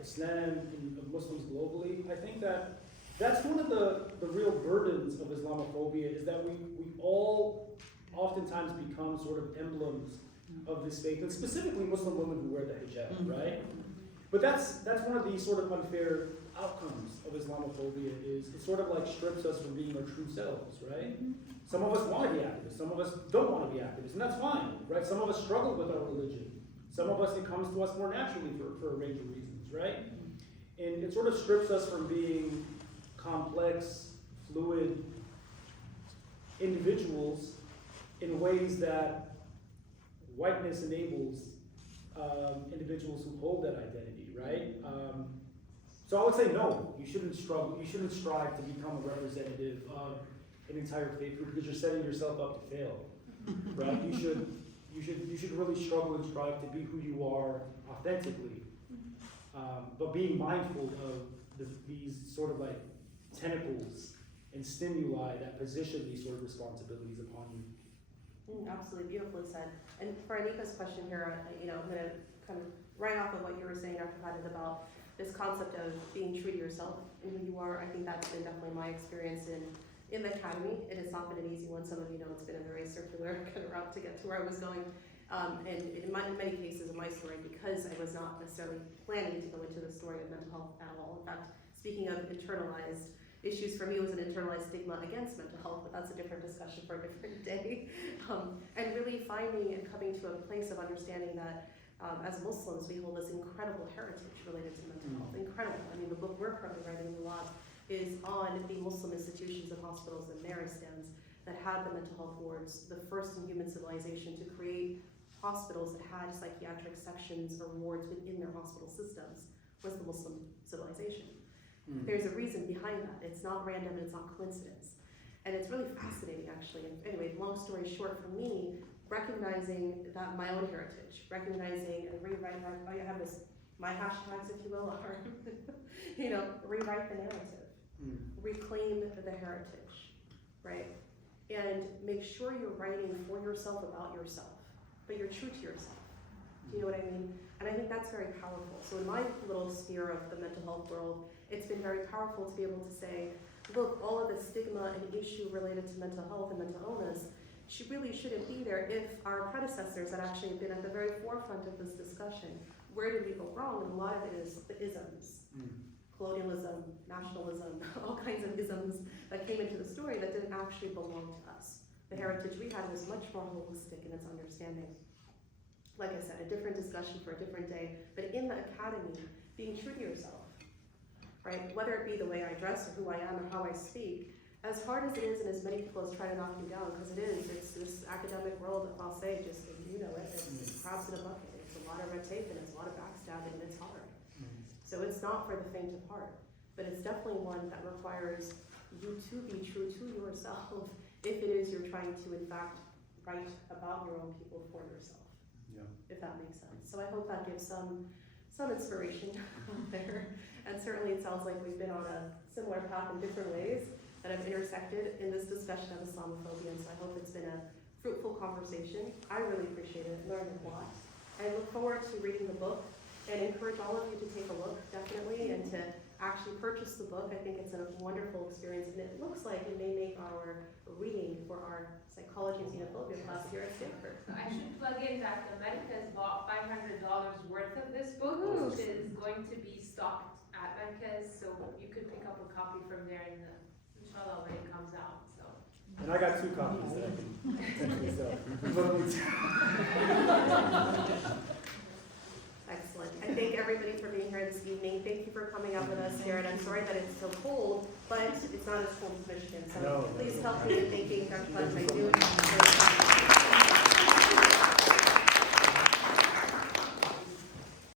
Islam and of Muslims globally? I think that that's one of the real burdens of Islamophobia, is that we all oftentimes become sort of emblems of this faith, and specifically Muslim women who wear the hijab, right? But that's one of the sort of unfair outcomes of Islamophobia, is it sort of like strips us from being our true selves, right? Some of us want to be activists, some of us don't want to be activists, and that's fine, right? Some of us struggle with our religion. Some of us, it comes to us more naturally for a range of reasons, right? And it sort of strips us from being complex, fluid individuals in ways that whiteness enables individuals who hold that identity, right? So I would say no, you shouldn't strive to become a representative of an entire faith group, because you're setting yourself up to fail, right? You should really struggle and strive to be who you are authentically, but being mindful of these sort of like tentacles and stimuli that position these sort of responsibilities upon you. Absolutely, beautifully said. And for Anika's question here, I'm going to kind of right off of what you were saying, Dr. Khaled, about this concept of being true to yourself and who you are. I think that's been definitely my experience in the academy. It has not been an easy one. Some of you know it's been a very circular kind of route to get to where I was going. And in many cases in my story, because I was not necessarily planning to go into the story of mental health at all. In fact, speaking of internalized issues, for me was an internalized stigma against mental health, but that's a different discussion for a different day. And really finding and coming to a place of understanding that as Muslims, we hold this incredible heritage related to mental health. Incredible. I mean, the book we're currently writing a lot is on the Muslim institutions and hospitals and merit stands that had the mental health wards, the first in human civilization to create hospitals that had psychiatric sections or wards within their hospital systems, was the Muslim civilization. There's a reason behind that. It's not random and it's not coincidence. And it's really fascinating, actually. And anyway, long story short, for me, recognizing that my own heritage, recognizing and rewriting, I have this, my hashtags, if you will, are, rewrite the narrative, reclaim the heritage, right? And make sure you're writing for yourself about yourself, but you're true to yourself. Do you know what I mean? And I think that's very powerful. So in my little sphere of the mental health world, it's been very powerful to be able to say, look, all of the stigma and issue related to mental health and mental illness really shouldn't be there if our predecessors had actually been at the very forefront of this discussion. Where did we go wrong? And a lot of it is the isms. Colonialism, nationalism, all kinds of isms that came into the story that didn't actually belong to us. The heritage we had was much more holistic in its understanding. Like I said, a different discussion for a different day, but in the academy, being true to yourself, right? Whether it be the way I dress or who I am or how I speak, as hard as it is and as many people as try to knock me down, because it's this academic world, I'll say, just, you know it, it's crabs in a bucket. It's a lot of red tape and it's a lot of backstabbing and it's hard. So it's not for the faint of heart, but it's definitely one that requires you to be true to yourself if it is you're trying to, in fact, write about your own people for yourself. If that makes sense. So I hope that gives some inspiration out there. And certainly it sounds like we've been on a similar path in different ways that have intersected in this discussion of Islamophobia. And so I hope it's been a fruitful conversation. I really appreciate it, learned a lot. I look forward to reading the book and encourage all of you to take a look, definitely, and to actually purchase the book. I think it's a wonderful experience, and it looks like it may make our reading for our psychology and xenophobia class here at Stanford. So I should plug in that America's bought $500 worth of this book, which is going to be stocked at Markaz, so you could pick up a copy from there inshallah when it comes out. So. And I got 2 copies that I can potentially sell. Excellent. I thank everybody for being here this evening. Thank you for coming out with us here, and I'm sorry that it's so cold, but it's not as cold as Michigan. So please help me in thanking Dr. Khaled Beydoun.